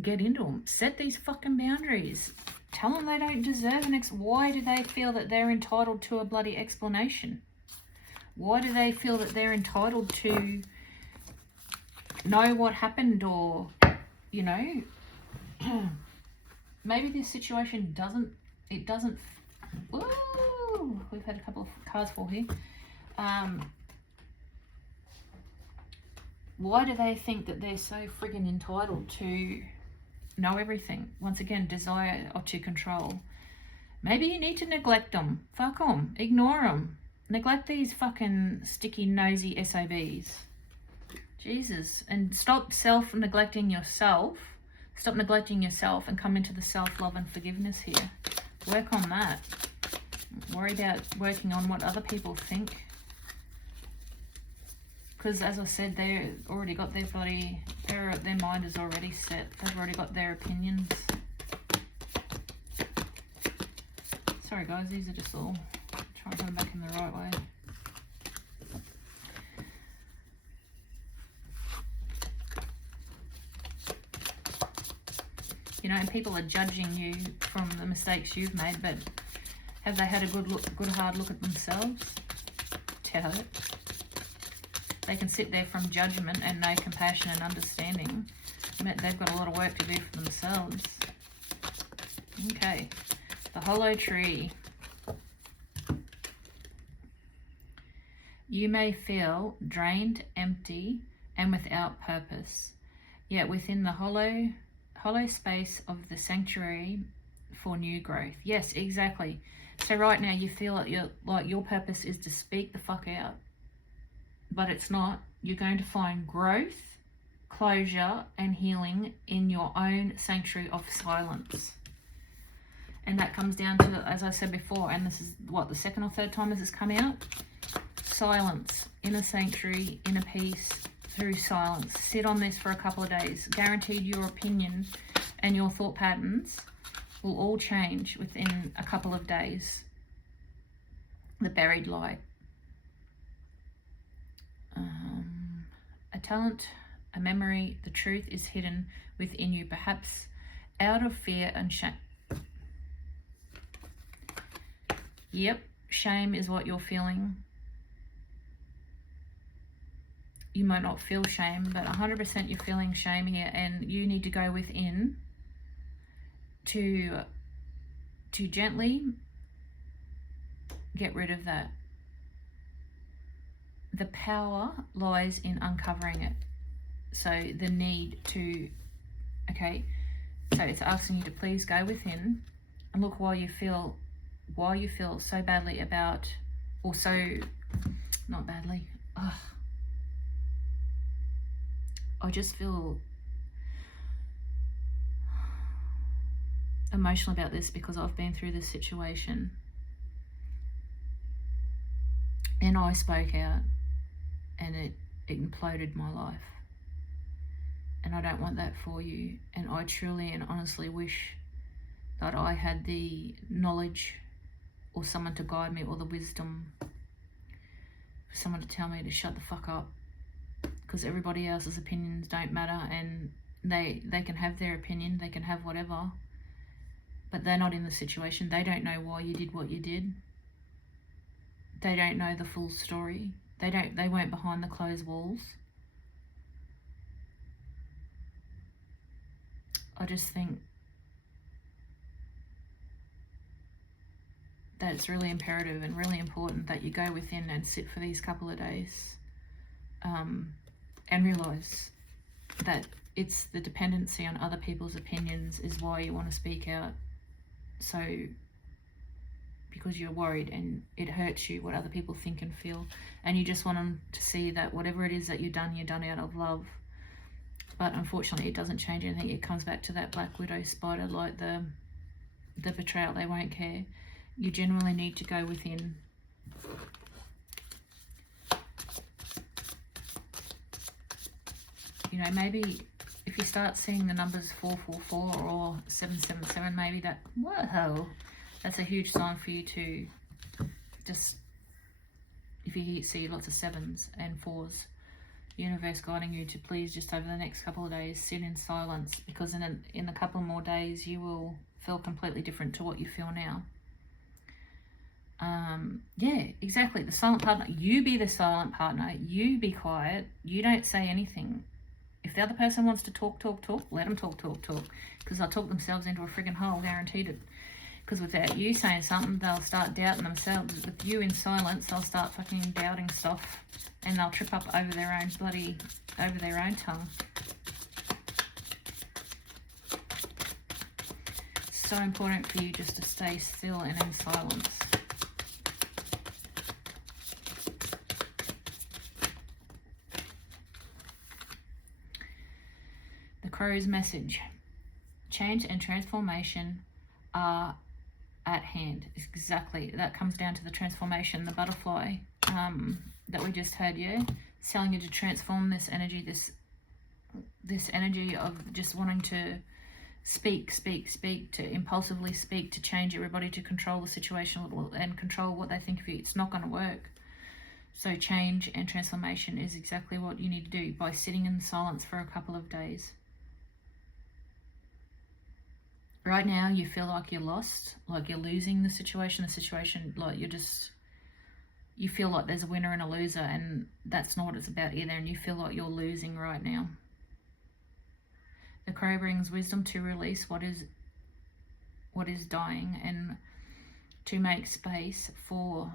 get into them. Set these fucking boundaries. Tell them they don't deserve an why do they feel that they're entitled to a bloody explanation? Why do they feel that they're entitled to know what happened? Or, you know, maybe this situation doesn't, woo, we've had a couple of cards fall here. Why do they think that they're so friggin' entitled to know everything? Once again, desire or to control. Maybe you need to neglect them. Fuck them. Ignore them. Neglect these fucking sticky, nosy SOBs. Jesus. And stop self-neglecting yourself. Stop neglecting yourself and come into the self-love and forgiveness here. Work on that. Worry about working on what other people think. Because, as I said, they've already got their body, their mind is already set. They've already got their opinions. Sorry, guys, these are just all trying to put them back in the right way. You know, and people are judging you from the mistakes you've made, but have they had a good hard look at themselves? Doubt it. They can sit there from judgment and no compassion and understanding. They've got a lot of work to do for themselves. Okay, the hollow tree. You may feel drained, empty, and without purpose. Yet within the hollow hollow space of the sanctuary for new growth. Yes, exactly. So right now you feel like your purpose is to speak the fuck out, but it's not. You're going to find growth, closure, and healing in your own sanctuary of silence. And that comes down to, as I said before, and this is what, the second or third time this has come out, silence, inner sanctuary, inner peace through silence. Sit on this for a couple of days. Guaranteed your opinion and your thought patterns will all change within a couple of days. The buried light. A talent, a memory, the truth is hidden within you, perhaps out of fear and shame. Yep, shame is what you're feeling. You might not feel shame, but 100% you're feeling shame here, and you need to go within to gently get rid of that. The power lies in uncovering it. So the need to, okay, so it's asking you to please go within and look why you feel so badly about, or so, not badly, I just feel emotional about this because I've been through this situation and I spoke out and it imploded my life, and I don't want that for you. And I truly and honestly wish that I had the knowledge or someone to guide me, or the wisdom for someone to tell me to shut the fuck up, because everybody else's opinions don't matter, and they can have their opinion, they can have whatever, but they're not in the situation. They don't know why you did what you did. They don't know the full story. They weren't behind the closed walls. I just think that it's really imperative and really important that you go within and sit for these couple of days, and realise that it's the dependency on other people's opinions is why you want to speak out. So, because you're worried and it hurts you what other people think and feel, and you just want them to see that whatever it is that you're done out of love. But unfortunately it doesn't change anything. It comes back to that black widow spider, like the betrayal. They won't care. You genuinely need to go within. You know, maybe if you start seeing the numbers 444 or 777, maybe that, whoa, that's a huge sign for you to just, if you see lots of 7s and 4s, universe guiding you to please just over the next couple of days sit in silence, because in a couple more days you will feel completely different to what you feel now. Yeah, exactly. The silent partner. You be the silent partner. You be quiet. You don't say anything. If the other person wants to talk, let them talk. Because they'll talk themselves into a friggin' hole, guaranteed it. Because without you saying something, they'll start doubting themselves. With you in silence, they'll start fucking doubting stuff, and they'll trip up over their own tongue. It's so important for you just to stay still and in silence. The crow's message. Change and transformation are at hand. Exactly. That comes down to the transformation, the butterfly that we just had, yeah? It's telling you to transform this energy, this energy of just wanting to speak, to impulsively speak, to change everybody, to control the situation and control what they think of you. It's not going to work. So change and transformation is exactly what you need to do by sitting in silence for a couple of days. Right now, you feel like you're lost, like you're losing the situation, like you feel like there's a winner and a loser, and that's not what it's about either, and you feel like you're losing right now. The crow brings wisdom to release what is dying and to make space for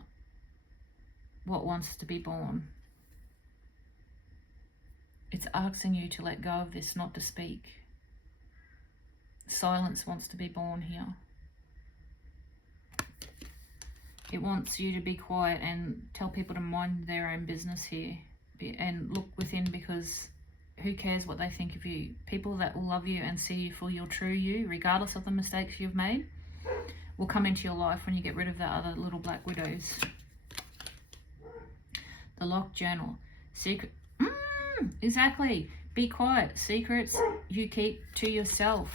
what wants to be born. It's asking you to let go of this, not to speak. Silence wants to be born here. It wants you to be quiet and tell people to mind their own business here. And look within, because who cares what they think of you? People that will love you and see you for your true you, regardless of the mistakes you've made, will come into your life when you get rid of the other little black widows. The locked journal. Secret. Exactly. Be quiet. Secrets you keep to yourself.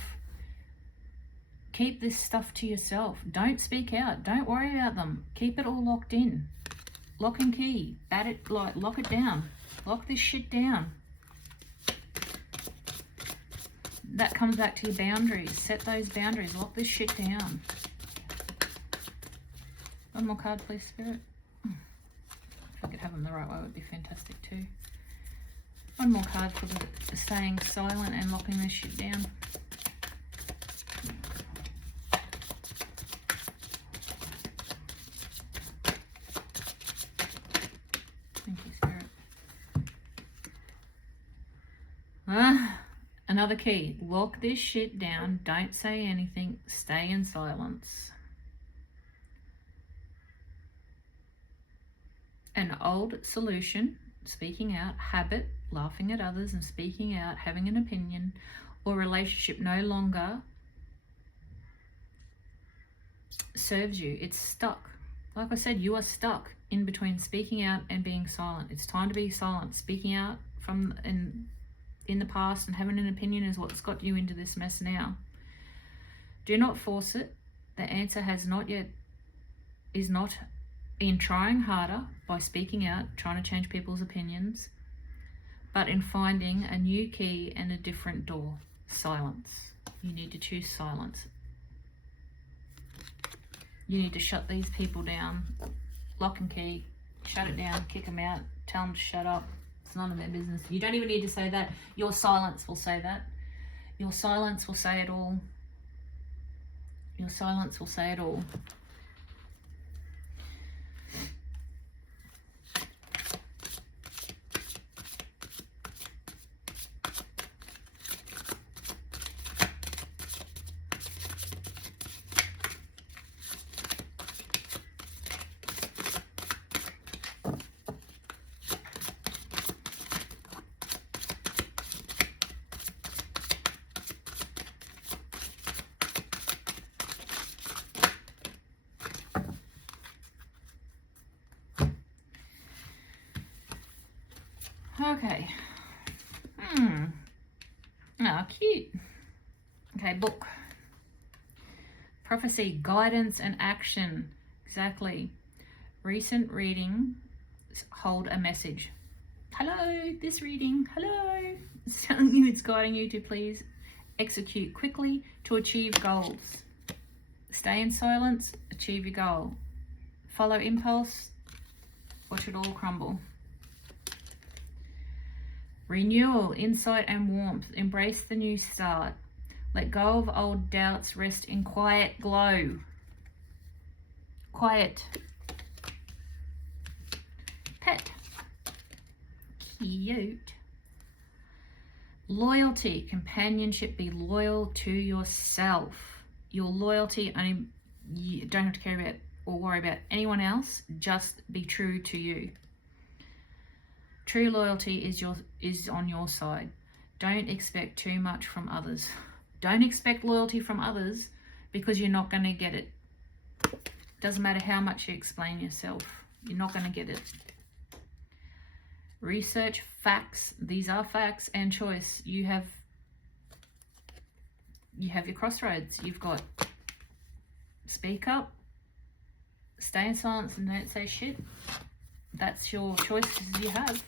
Keep this stuff to yourself. Don't speak out. Don't worry about them. Keep it all locked in. Lock and key. Bat it, like, lock it down. Lock this shit down. That comes back to your boundaries. Set those boundaries. Lock this shit down. One more card, please, Spirit. If I could have them the right way, it would be fantastic too. One more card for the staying silent and locking this shit down. Thank you, Spirit. Another key. Lock this shit down. Don't say anything. Stay in silence. An old solution, speaking out, habit, laughing at others and speaking out, having an opinion, or relationship no longer serves you. It's stuck. Like I said, you are stuck in between speaking out and being silent. It's time to be silent. Speaking out from in the past and having an opinion is what's got you into this mess now. Do not force it. The answer is not in trying harder by speaking out, trying to change people's opinions, but in finding a new key and a different door. Silence. You need to choose silence. You need to shut these people down. Lock and key. Shut it down. Kick them out. Tell them to shut up. It's none of their business. You don't even need to say that. Your silence will say that. Your silence will say it all. Your silence will say it all. Okay. Oh, cute. Okay, book. Prophecy, guidance and action. Exactly. Recent readings hold a message. Hello, this reading. Hello. It's telling you, it's guiding you to please execute quickly to achieve goals. Stay in silence, achieve your goal. Follow impulse, watch it all crumble. Renewal, insight and warmth. Embrace the new start. Let go of old doubts. Rest in quiet glow. Quiet. Pet. Cute. Loyalty, companionship. Be loyal to yourself. Your loyalty, only you don't have to care about or worry about anyone else. Just be true to you. True loyalty is on your side. Don't expect too much from others. Don't expect loyalty from others because you're not going to get it. Doesn't matter how much you explain yourself. You're not going to get it. Research facts. These are facts and choice. You have your crossroads. You've got speak up, stay in silence and don't say shit. That's your choices you have.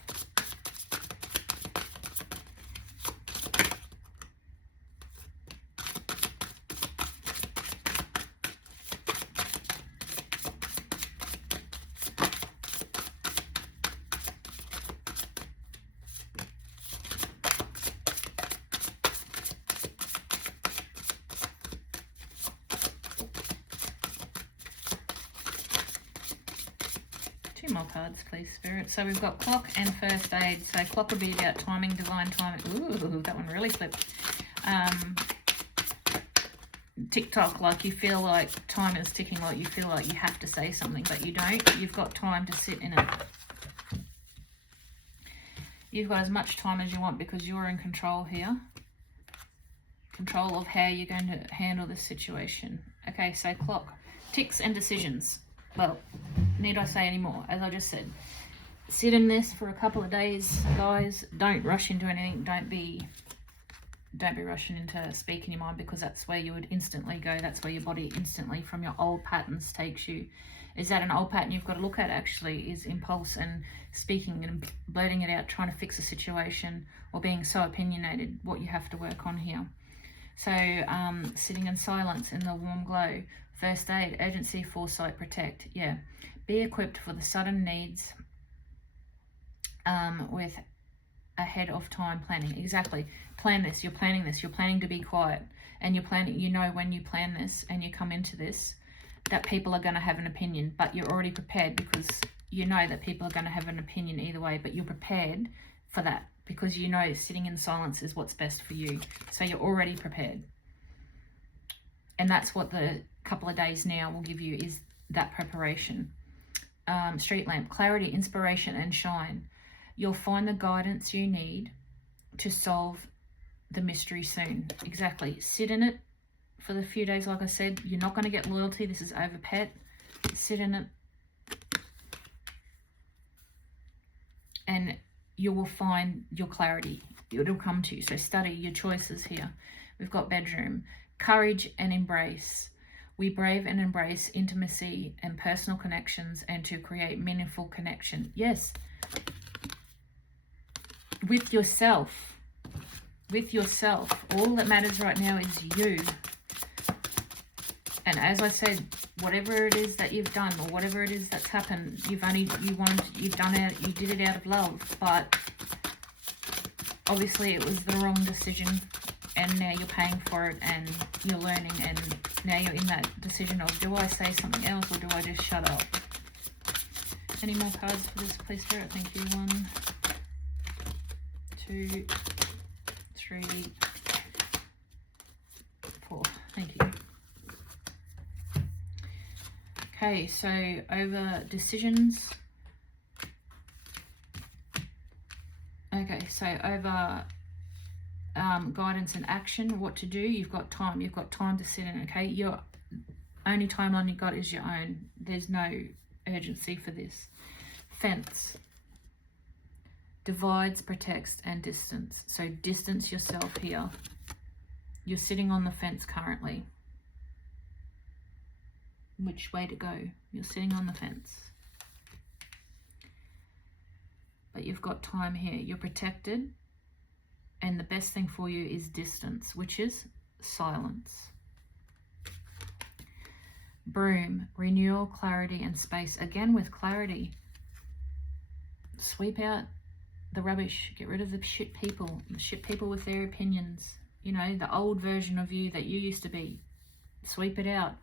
Two more cards, please, Spirit. So we've got clock and first aid. So clock would be about timing, divine timing. Ooh, that one really flipped. TikTok, like you feel like time is ticking, like you feel like you have to say something, but you don't. You've got time to sit in it. You've got as much time as you want because you're in control here. Control of how you're going to handle this situation. Okay, so clock. Ticks and decisions. Well, need I say any more? As I just said, sit in this for a couple of days, guys. Don't rush into anything. Don't be rushing into speaking your mind, because that's where you would instantly go. That's where your body instantly from your old patterns takes you. Is that an old pattern you've got to look at actually is impulse and speaking and blurting it out, trying to fix a situation, or being so opinionated. What you have to work on here. So sitting in silence in the warm glow. First aid, urgency, foresight, protect. Yeah. Be equipped for the sudden needs with ahead of time planning. Exactly. Plan this. You're planning this. You're planning to be quiet. And you're planning, you know, when you plan this and you come into this, that people are going to have an opinion, but you're already prepared because you know that people are going to have an opinion either way, but you're prepared for that because you know sitting in silence is what's best for you. So you're already prepared. And that's what the couple of days now will give you, is that preparation. Street lamp, clarity, inspiration, and shine. You'll find the guidance you need to solve the mystery soon. Exactly. Sit in it for the few days. Like I said, you're not going to get loyalty. This is over pet. Sit in it. And you will find your clarity. It'll come to you. So study your choices here. We've got bedroom. Courage and embrace. We brave and embrace intimacy and personal connections, and to create meaningful connection. Yes. With yourself. With yourself. All that matters right now is you. And as I said, whatever it is that you've done, or whatever it is that's happened, you did it out of love, but obviously it was the wrong decision, and now you're paying for it, and you're learning, and now you're in that decision of, do I say something else, or do I just shut up? Any more cards for this, please, Spirit? Thank you. 1, 2, 3, 4. Thank you. Okay, so over decisions. Okay, so over guidance and action, what to do. You've got time. You've got time to sit in, okay? Your only timeline you've got is your own. There's no urgency for this. Fence. Divides, protects, and distance. So distance yourself here. You're sitting on the fence currently. Which way to go? You're sitting on the fence. But you've got time here. You're protected. And the best thing for you is distance, which is silence. Broom, renewal, clarity, and space. Again with clarity. Sweep out the rubbish. Get rid of the shit people with their opinions. You know, the old version of you that you used to be. Sweep it out.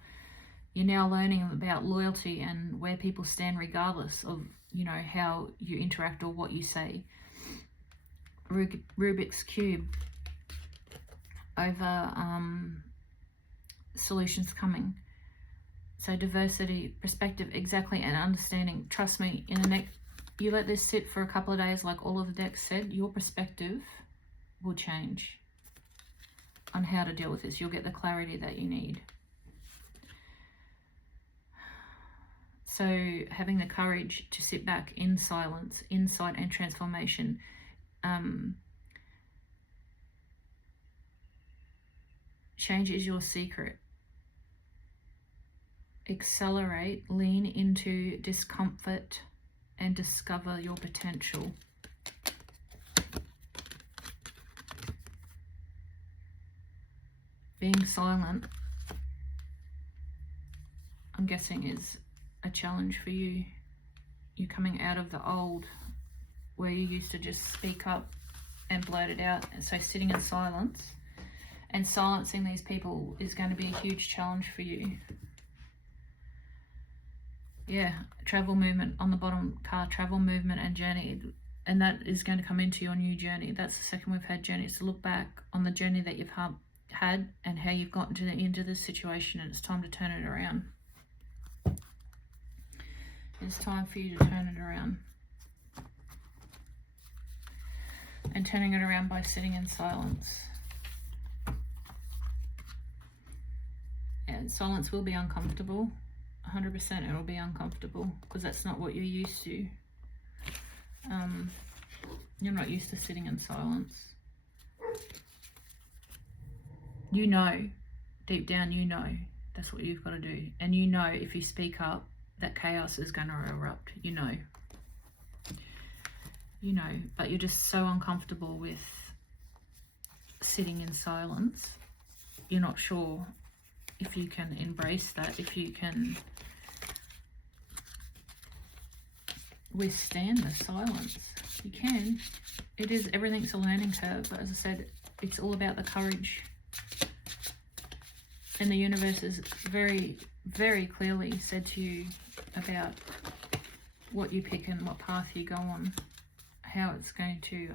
You're now learning about loyalty and where people stand regardless of, you know, how you interact or what you say. Rubik's Cube. Over solutions coming. So diversity, perspective, exactly, and understanding. Trust me, in the next, you let this sit for a couple of days, like all of the decks said, your perspective will change on how to deal with this. You'll get the clarity that you need. So having the courage to sit back in silence, insight and transformation. Change is your secret. Accelerate, lean into discomfort and discover your potential. Being silent, I'm guessing, is a challenge for you. You're coming out of the old where you used to just speak up and blurt it out. So sitting in silence and silencing these people is going to be a huge challenge for you. Yeah, travel, movement on the bottom card, travel, movement and journey. And that is going to come into your new journey. That's the second we've had, journey. It's to look back on the journey that you've had and how you've gotten into this situation, and it's time to turn it around. It's time for you to turn it around. And turning it around by sitting in silence. And silence will be uncomfortable. 100% it'll be uncomfortable because that's not what you're used to. You're not used to sitting in silence. You know, deep down you know that's what you've got to do. And you know if you speak up that chaos is going to erupt. You know. You know, but you're just so uncomfortable with sitting in silence. You're not sure if you can embrace that, if you can withstand the silence. You can. It is, everything's a learning curve, but as I said, it's all about the courage. And the universe is very, very clearly said to you about what you pick and what path you go on, how it's going to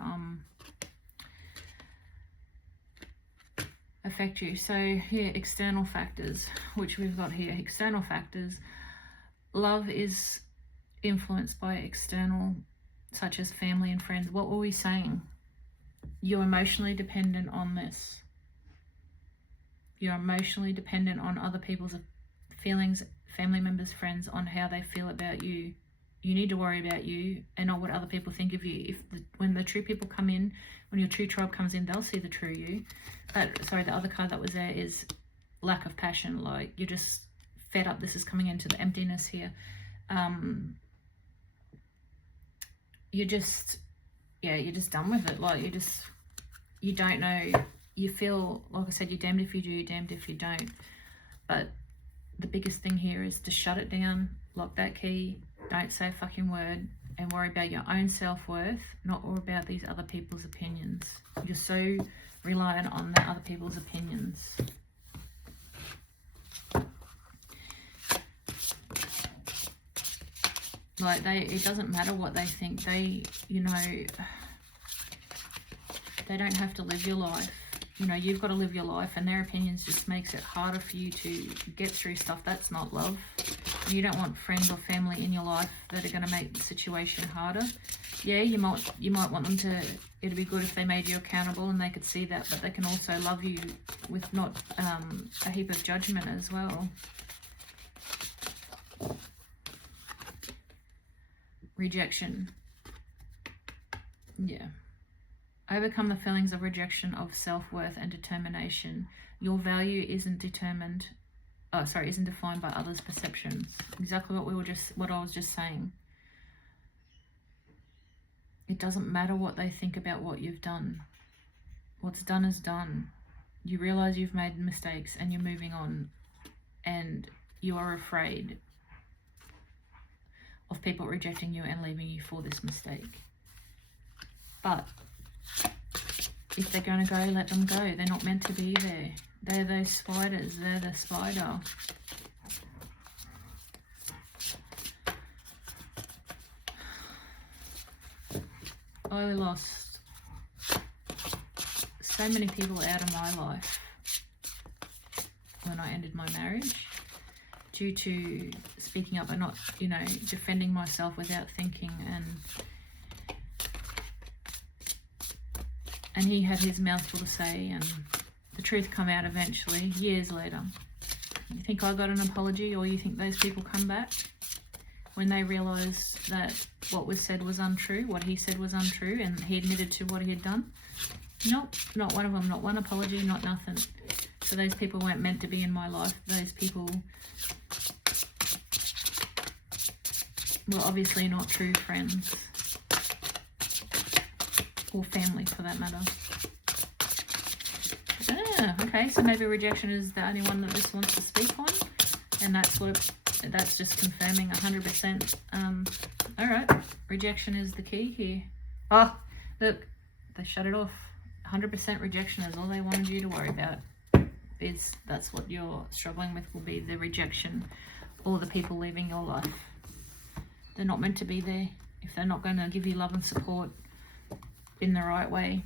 affect you. So yeah, external factors, which we've got here. External factors. Love is influenced by external, such as family and friends. What were we saying? You're emotionally dependent on this. You're emotionally dependent on other people's feelings, family members, friends, on how they feel about you. You need to worry about you and not what other people think of you. When the true people come in, when your true tribe comes in, they'll see the true you. But sorry, the other card that was there is lack of passion. Like you're just fed up. This is coming into the emptiness here. You're just done with it. Like you don't know. You feel, like I said, you're damned if you do, damned if you don't. But the biggest thing here is to shut it down, lock that key, don't say a fucking word, and worry about your own self-worth, not all about these other people's opinions. You're so reliant on the other people's opinions. Like it doesn't matter what they think. They don't have to live your life. You know, you've got to live your life, and their opinions just makes it harder for you to get through stuff. That's not love. You don't want friends or family in your life that are going to make the situation harder. Yeah, you might want them to, it'd be good if they made you accountable and they could see that, but they can also love you with not a heap of judgment as well. Rejection. Yeah. Overcome the feelings of rejection, of self-worth and determination. Your value isn't defined by others' perceptions. Exactly what I was just saying. It doesn't matter what they think about what you've done. What's done is done. You realize you've made mistakes and you're moving on, and you are afraid of people rejecting you and leaving you for this mistake. But if they're going to go, let them go. They're not meant to be there. They're those spiders. They're the spider. I lost so many people out of my life when I ended my marriage due to speaking up and not, defending myself without thinking. And he had his mouthful to say, and the truth come out eventually, years later. You think I got an apology, or you think those people come back when they realised that what was said was untrue, what he said was untrue, and he admitted to what he had done? Nope, not one of them, not one apology, not nothing. So those people weren't meant to be in my life. Those people were obviously not true friends. Or family for that matter. Okay, so maybe rejection is the only one that this wants to speak on, and that's just confirming 100%. Alright, rejection is the key here. Oh, look, they shut it off. 100% rejection is all they wanted you to worry about. That's what you're struggling with, will be the rejection or the people leaving your life. They're not meant to be there if they're not going to give you love and support in the right way.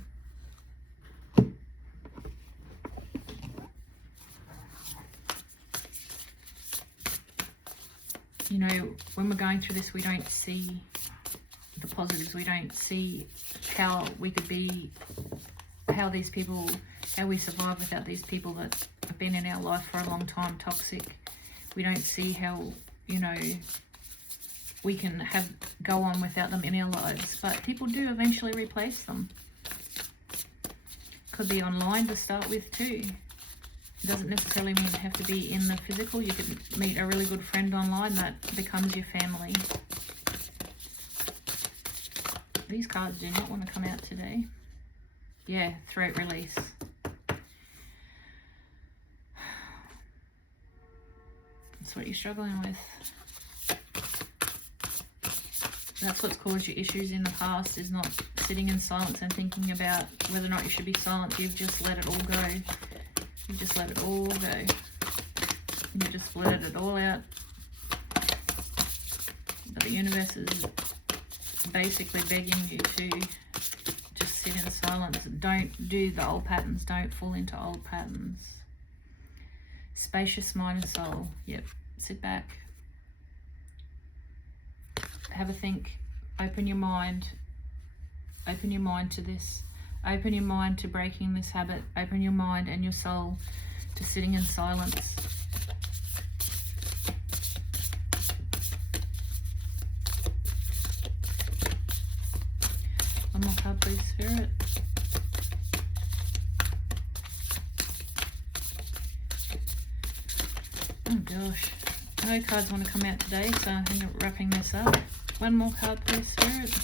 know, when we're going through this, we don't see the positives. We don't see how we could be, how these people, how we survive without these people that have been in our life for a long time, toxic. We don't see how, you know, we can go on without them in our lives. But people do eventually replace them. Could be online to start with too. It doesn't necessarily mean have to be in the physical. You could meet a really good friend online that becomes your family. These cards do not want to come out today. Yeah, throat release. That's what you're struggling with. That's what's caused your issues in the past, is not sitting in silence and thinking about whether or not you should be silent. You've just let it all go. You just let it all go. You just let it all out. But the universe is basically begging you to just sit in silence. Don't do the old patterns. Don't fall into old patterns. Spacious mind and soul. Yep. Sit back. Have a think. Open your mind. Open your mind to this. Open your mind to breaking this habit. Open your mind and your soul to sitting in silence. One more card, please, Spirit. Oh gosh. No cards want to come out today, so I think I'm wrapping this up. One more card, please, Spirit.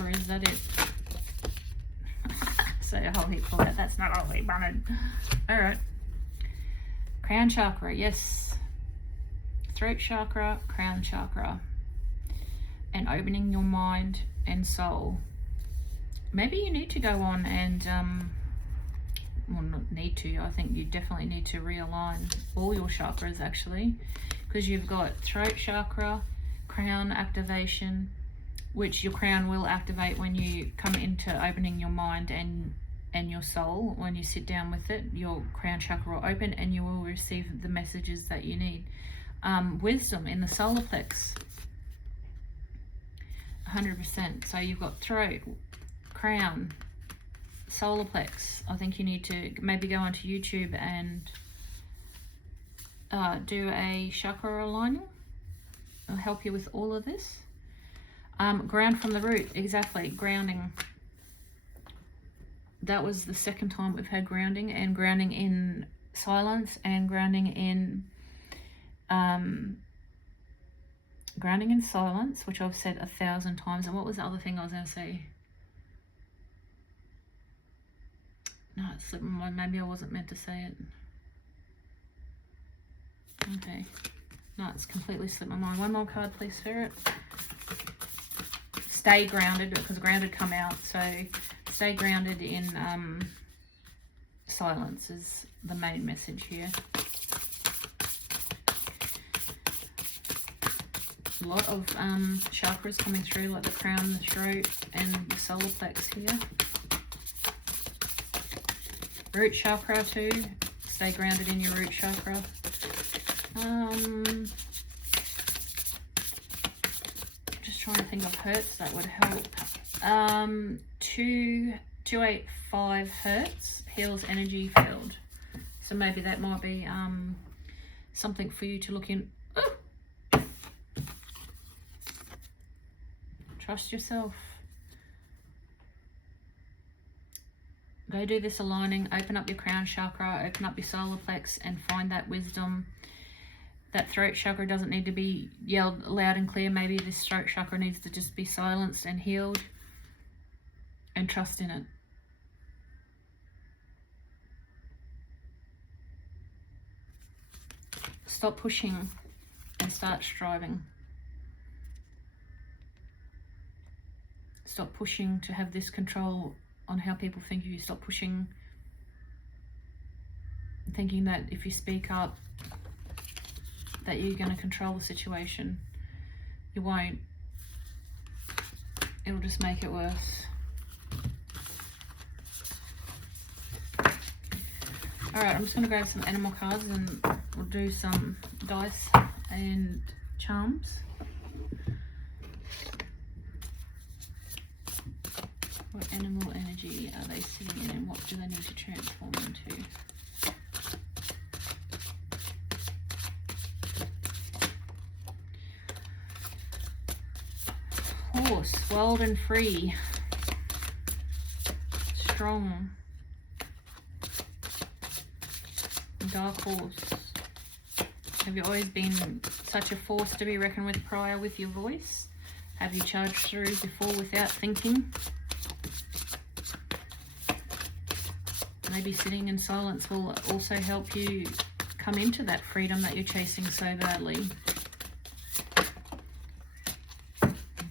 Or is that it? So a whole heap for that. That's not all we wanted. Alright. Crown chakra, yes. Throat chakra, crown chakra. And opening your mind and soul. Maybe you need to go on and, well, not need to, I think you definitely need to realign all your chakras actually. Because you've got throat chakra, crown activation, which your crown will activate when you come into opening your mind and your soul. When you sit down with it, your crown chakra will open and you will receive the messages that you need. Wisdom in the solar plex, 100%. So you've got throat, crown, solar plex. I think you need to maybe go onto YouTube and do a chakra aligning. It'll help you with all of this. Ground from the root, exactly, grounding. That was the second time we've had grounding, and grounding in silence and grounding in silence, which I've said 1,000 times. And what was the other thing I was going to say? No, it slipped my mind. Maybe I wasn't meant to say it. Okay. No, it's completely slipped my mind. One more card, please, Spirit. Stay grounded, because grounded come out. So stay grounded in silence is the main message here. A lot of chakras coming through, like the crown, the throat, and the solar plex here. Root chakra too. Stay grounded in your root chakra. Just trying to think of hertz that would help. 285 hertz heals energy field. So maybe that might be something for you to look in. Oh! Trust yourself. Go do this aligning. Open up your crown chakra, open up your solar plex, and find that wisdom. That throat chakra doesn't need to be yelled loud and clear. Maybe this throat chakra needs to just be silenced and healed. And trust in it. Stop pushing and start striving. Stop pushing to have this control on how people think of you. Stop pushing, thinking that if you speak up, that you're going to control the situation. You won't. It'll just make it worse. Alright, I'm just going to grab some animal cards and we'll do some dice and charms. animal energy are they sitting in, and what do they need to transform into? Horse, wild and free, strong, dark horse. Have you always been such a force to be reckoned with prior with your voice? Have you charged through before without thinking? Maybe sitting in silence will also help you come into that freedom that you're chasing so badly.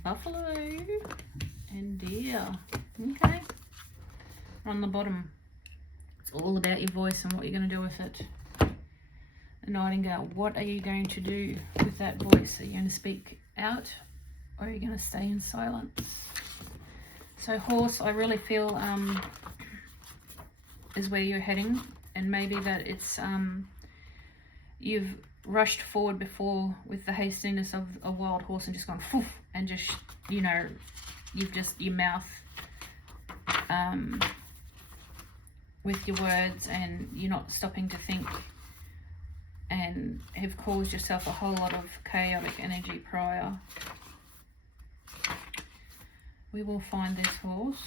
Buffalo and deer. Okay. On the bottom, it's all about your voice and what you're going to do with it. The Nightingale, what are you going to do with that voice? Are you going to speak out, or are you going to stay in silence? So horse, I really feel is where you're heading, and maybe that it's you've rushed forward before with the hastiness of a wild horse and just gone poof, and just, you know, you've just, your mouth with your words, and you're not stopping to think, and have caused yourself a whole lot of chaotic energy prior. We will find this horse.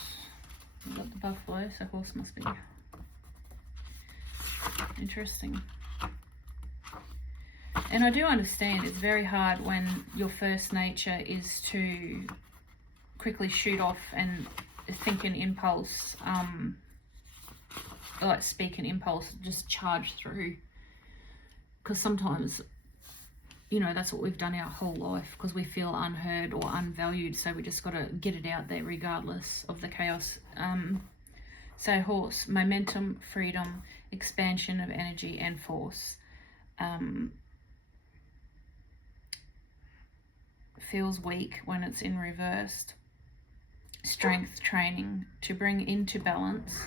We've got the buffalo, so horse must be interesting. And I do understand it's very hard when your first nature is to quickly shoot off and think an impulse, like speak an impulse, just charge through. Because sometimes, you know, that's what we've done our whole life, because we feel unheard or unvalued, so we just got to get it out there regardless of the chaos. So horse, momentum, freedom, expansion of energy and force. Feels weak when it's in reversed. Strength training to bring into balance.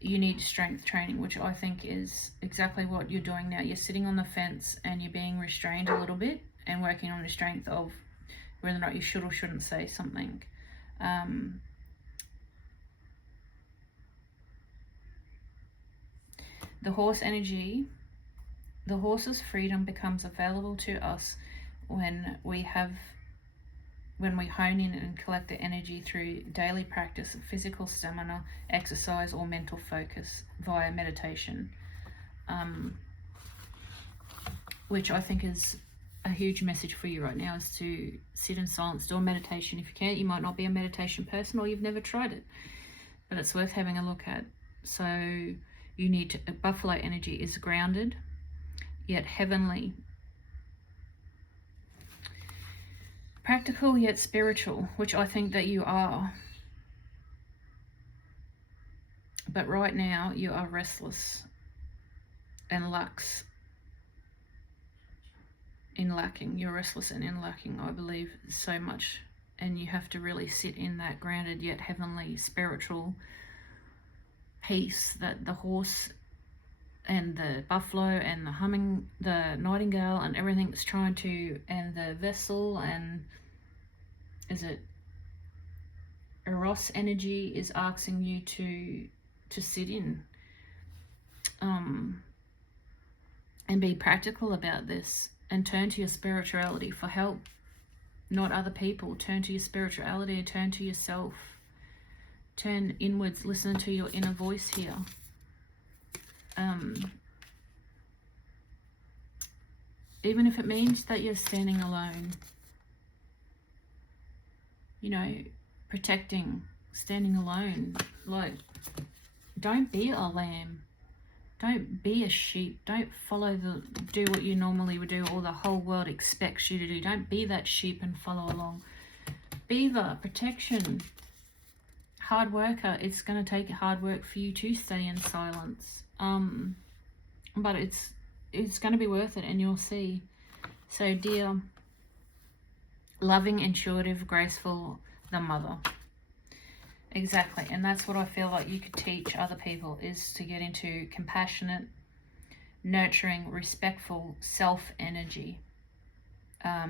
You need strength training, which I think is exactly what you're doing now. You're sitting on the fence and you're being restrained a little bit and working on the strength of whether or not you should or shouldn't say something. The horse energy, the horse's freedom becomes available to us when we hone in and collect the energy through daily practice of physical stamina, exercise, or mental focus via meditation, which I think is a huge message for you right now, is to sit in silence, do a meditation if you can. You might not be a meditation person, or you've never tried it, but it's worth having a look at. So you need to, buffalo energy is grounded yet heavenly, practical yet spiritual, which I think that you are. But right now you are restless and lacks in lacking. You're restless and in lacking, I believe, so much, and you have to really sit in that grounded yet heavenly spiritual peace that the horse and the buffalo and the nightingale and everything's trying to, and the vessel, and is it Eros energy is asking you to sit in and be practical about this, and turn to your spirituality for help, not other people. Turn to your spirituality, turn to yourself, turn inwards, listen to your inner voice here. Even if it means that you're standing alone, you know, protecting, standing alone. Like, don't be a lamb, don't be a sheep, don't do what you normally would do or the whole world expects you to do. Don't be that sheep and follow along. Be the protection, hard worker. It's going to take hard work for you to stay in silence, but it's going to be worth it, and you'll see. So dear, loving, intuitive, graceful, the mother. Exactly. And that's what I feel like you could teach other people, is to get into compassionate, nurturing, respectful self energy. I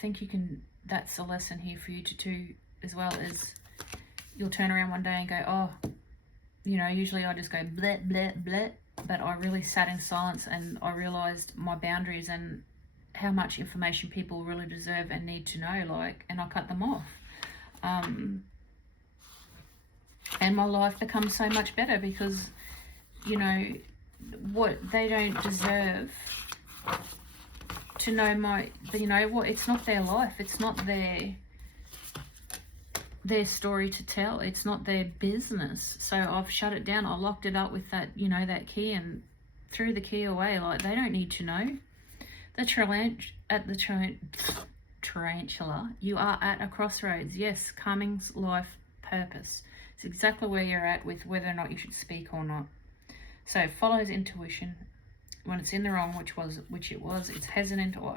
think you can, that's a lesson here for you to as well is you'll turn around one day and go, oh, you know, usually I just go bleh, bleh, bleh, but I really sat in silence and I realised my boundaries and how much information people really deserve and need to know, like, and I cut them off. And my life becomes so much better because, you know, what they don't deserve to know my, you know what, it's not their life, it's not their story to tell, it's not their business. So I've shut it down, I locked it up with that, you know, that key, and threw the key away. Like, they don't need to know. The tarantula, you are at a crossroads. Yes, calming's life purpose. It's exactly where you're at with whether or not you should speak or not. So it follows intuition. When it's in the wrong, which it was, it's hesitant or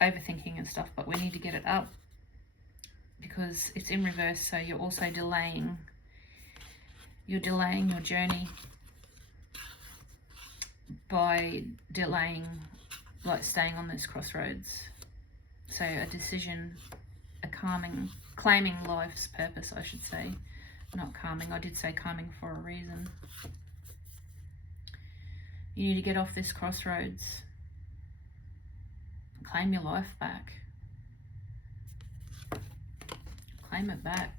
overthinking and stuff, but we need to get it up because it's in reverse. So you're also delaying your journey by delaying, like, staying on this crossroads. So a decision, claiming life's purpose, I should say, not calming. I did say calming for a reason. You need to get off this crossroads. Claim your life back. Claim it back.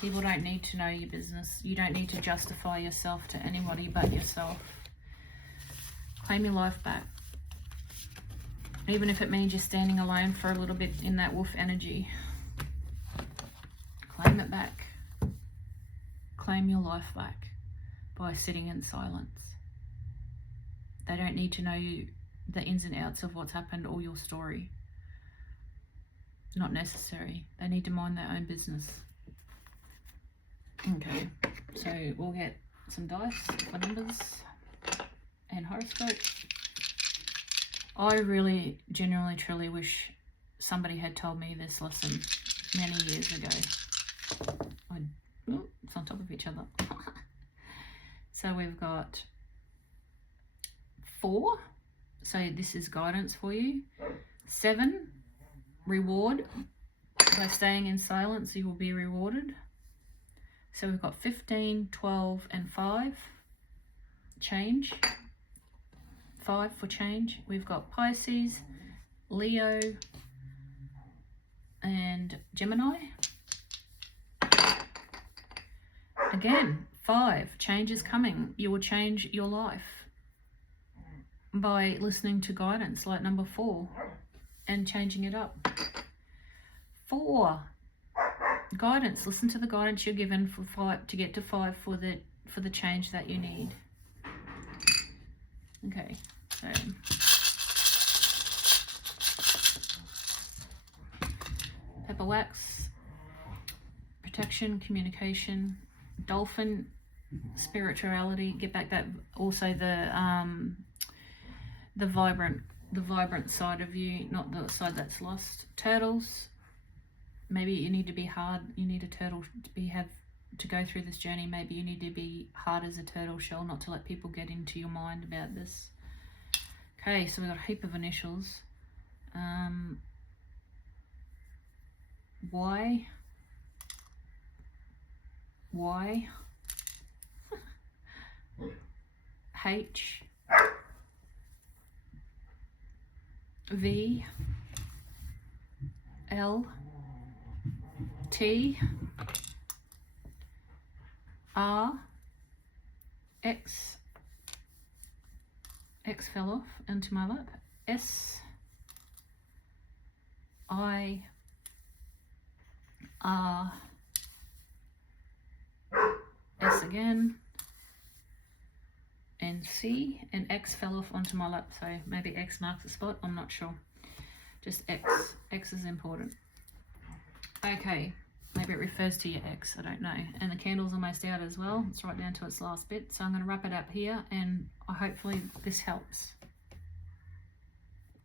People don't need to know your business. You don't need to justify yourself to anybody but yourself. Claim your life back. Even if it means you're standing alone for a little bit in that wolf energy. Claim it back. Claim your life back by sitting in silence. They don't need to know the ins and outs of what's happened or your story. Not necessary. They need to mind their own business. Okay, so we'll get some dice for numbers and horoscope. I really, genuinely, truly wish somebody had told me this lesson many years ago. It's on top of each other. So we've got 4. So this is guidance for you. 7, reward. By staying in silence, you will be rewarded. So we've got 15, 12, and 5. Change. 5 for change. We've got Pisces, Leo, and Gemini. Again, 5. Change is coming. You will change your life by listening to guidance like number 4 and changing it up. 4. Guidance. Listen to the guidance you're given for 5 to get to 5 for the change that you need. Okay, so pepper wax, protection, communication, dolphin, spirituality. Get back that, also the vibrant side of you, not the side that's lost. Turtles. Maybe you need to be hard. You need a turtle to go through this journey. Maybe you need to be hard as a turtle shell, not to let people get into your mind about this. Okay, so we've got a heap of initials. Y. H. V. L. T. R. X. X fell off into my lap. S. I. R. S again. And C, and X fell off onto my lap, so maybe X marks the spot, I'm not sure. Just X. X is important. Okay, maybe it refers to your ex, I don't know. And the candle's almost out as well. It's right down to its last bit. So I'm going to wrap it up here, and hopefully this helps.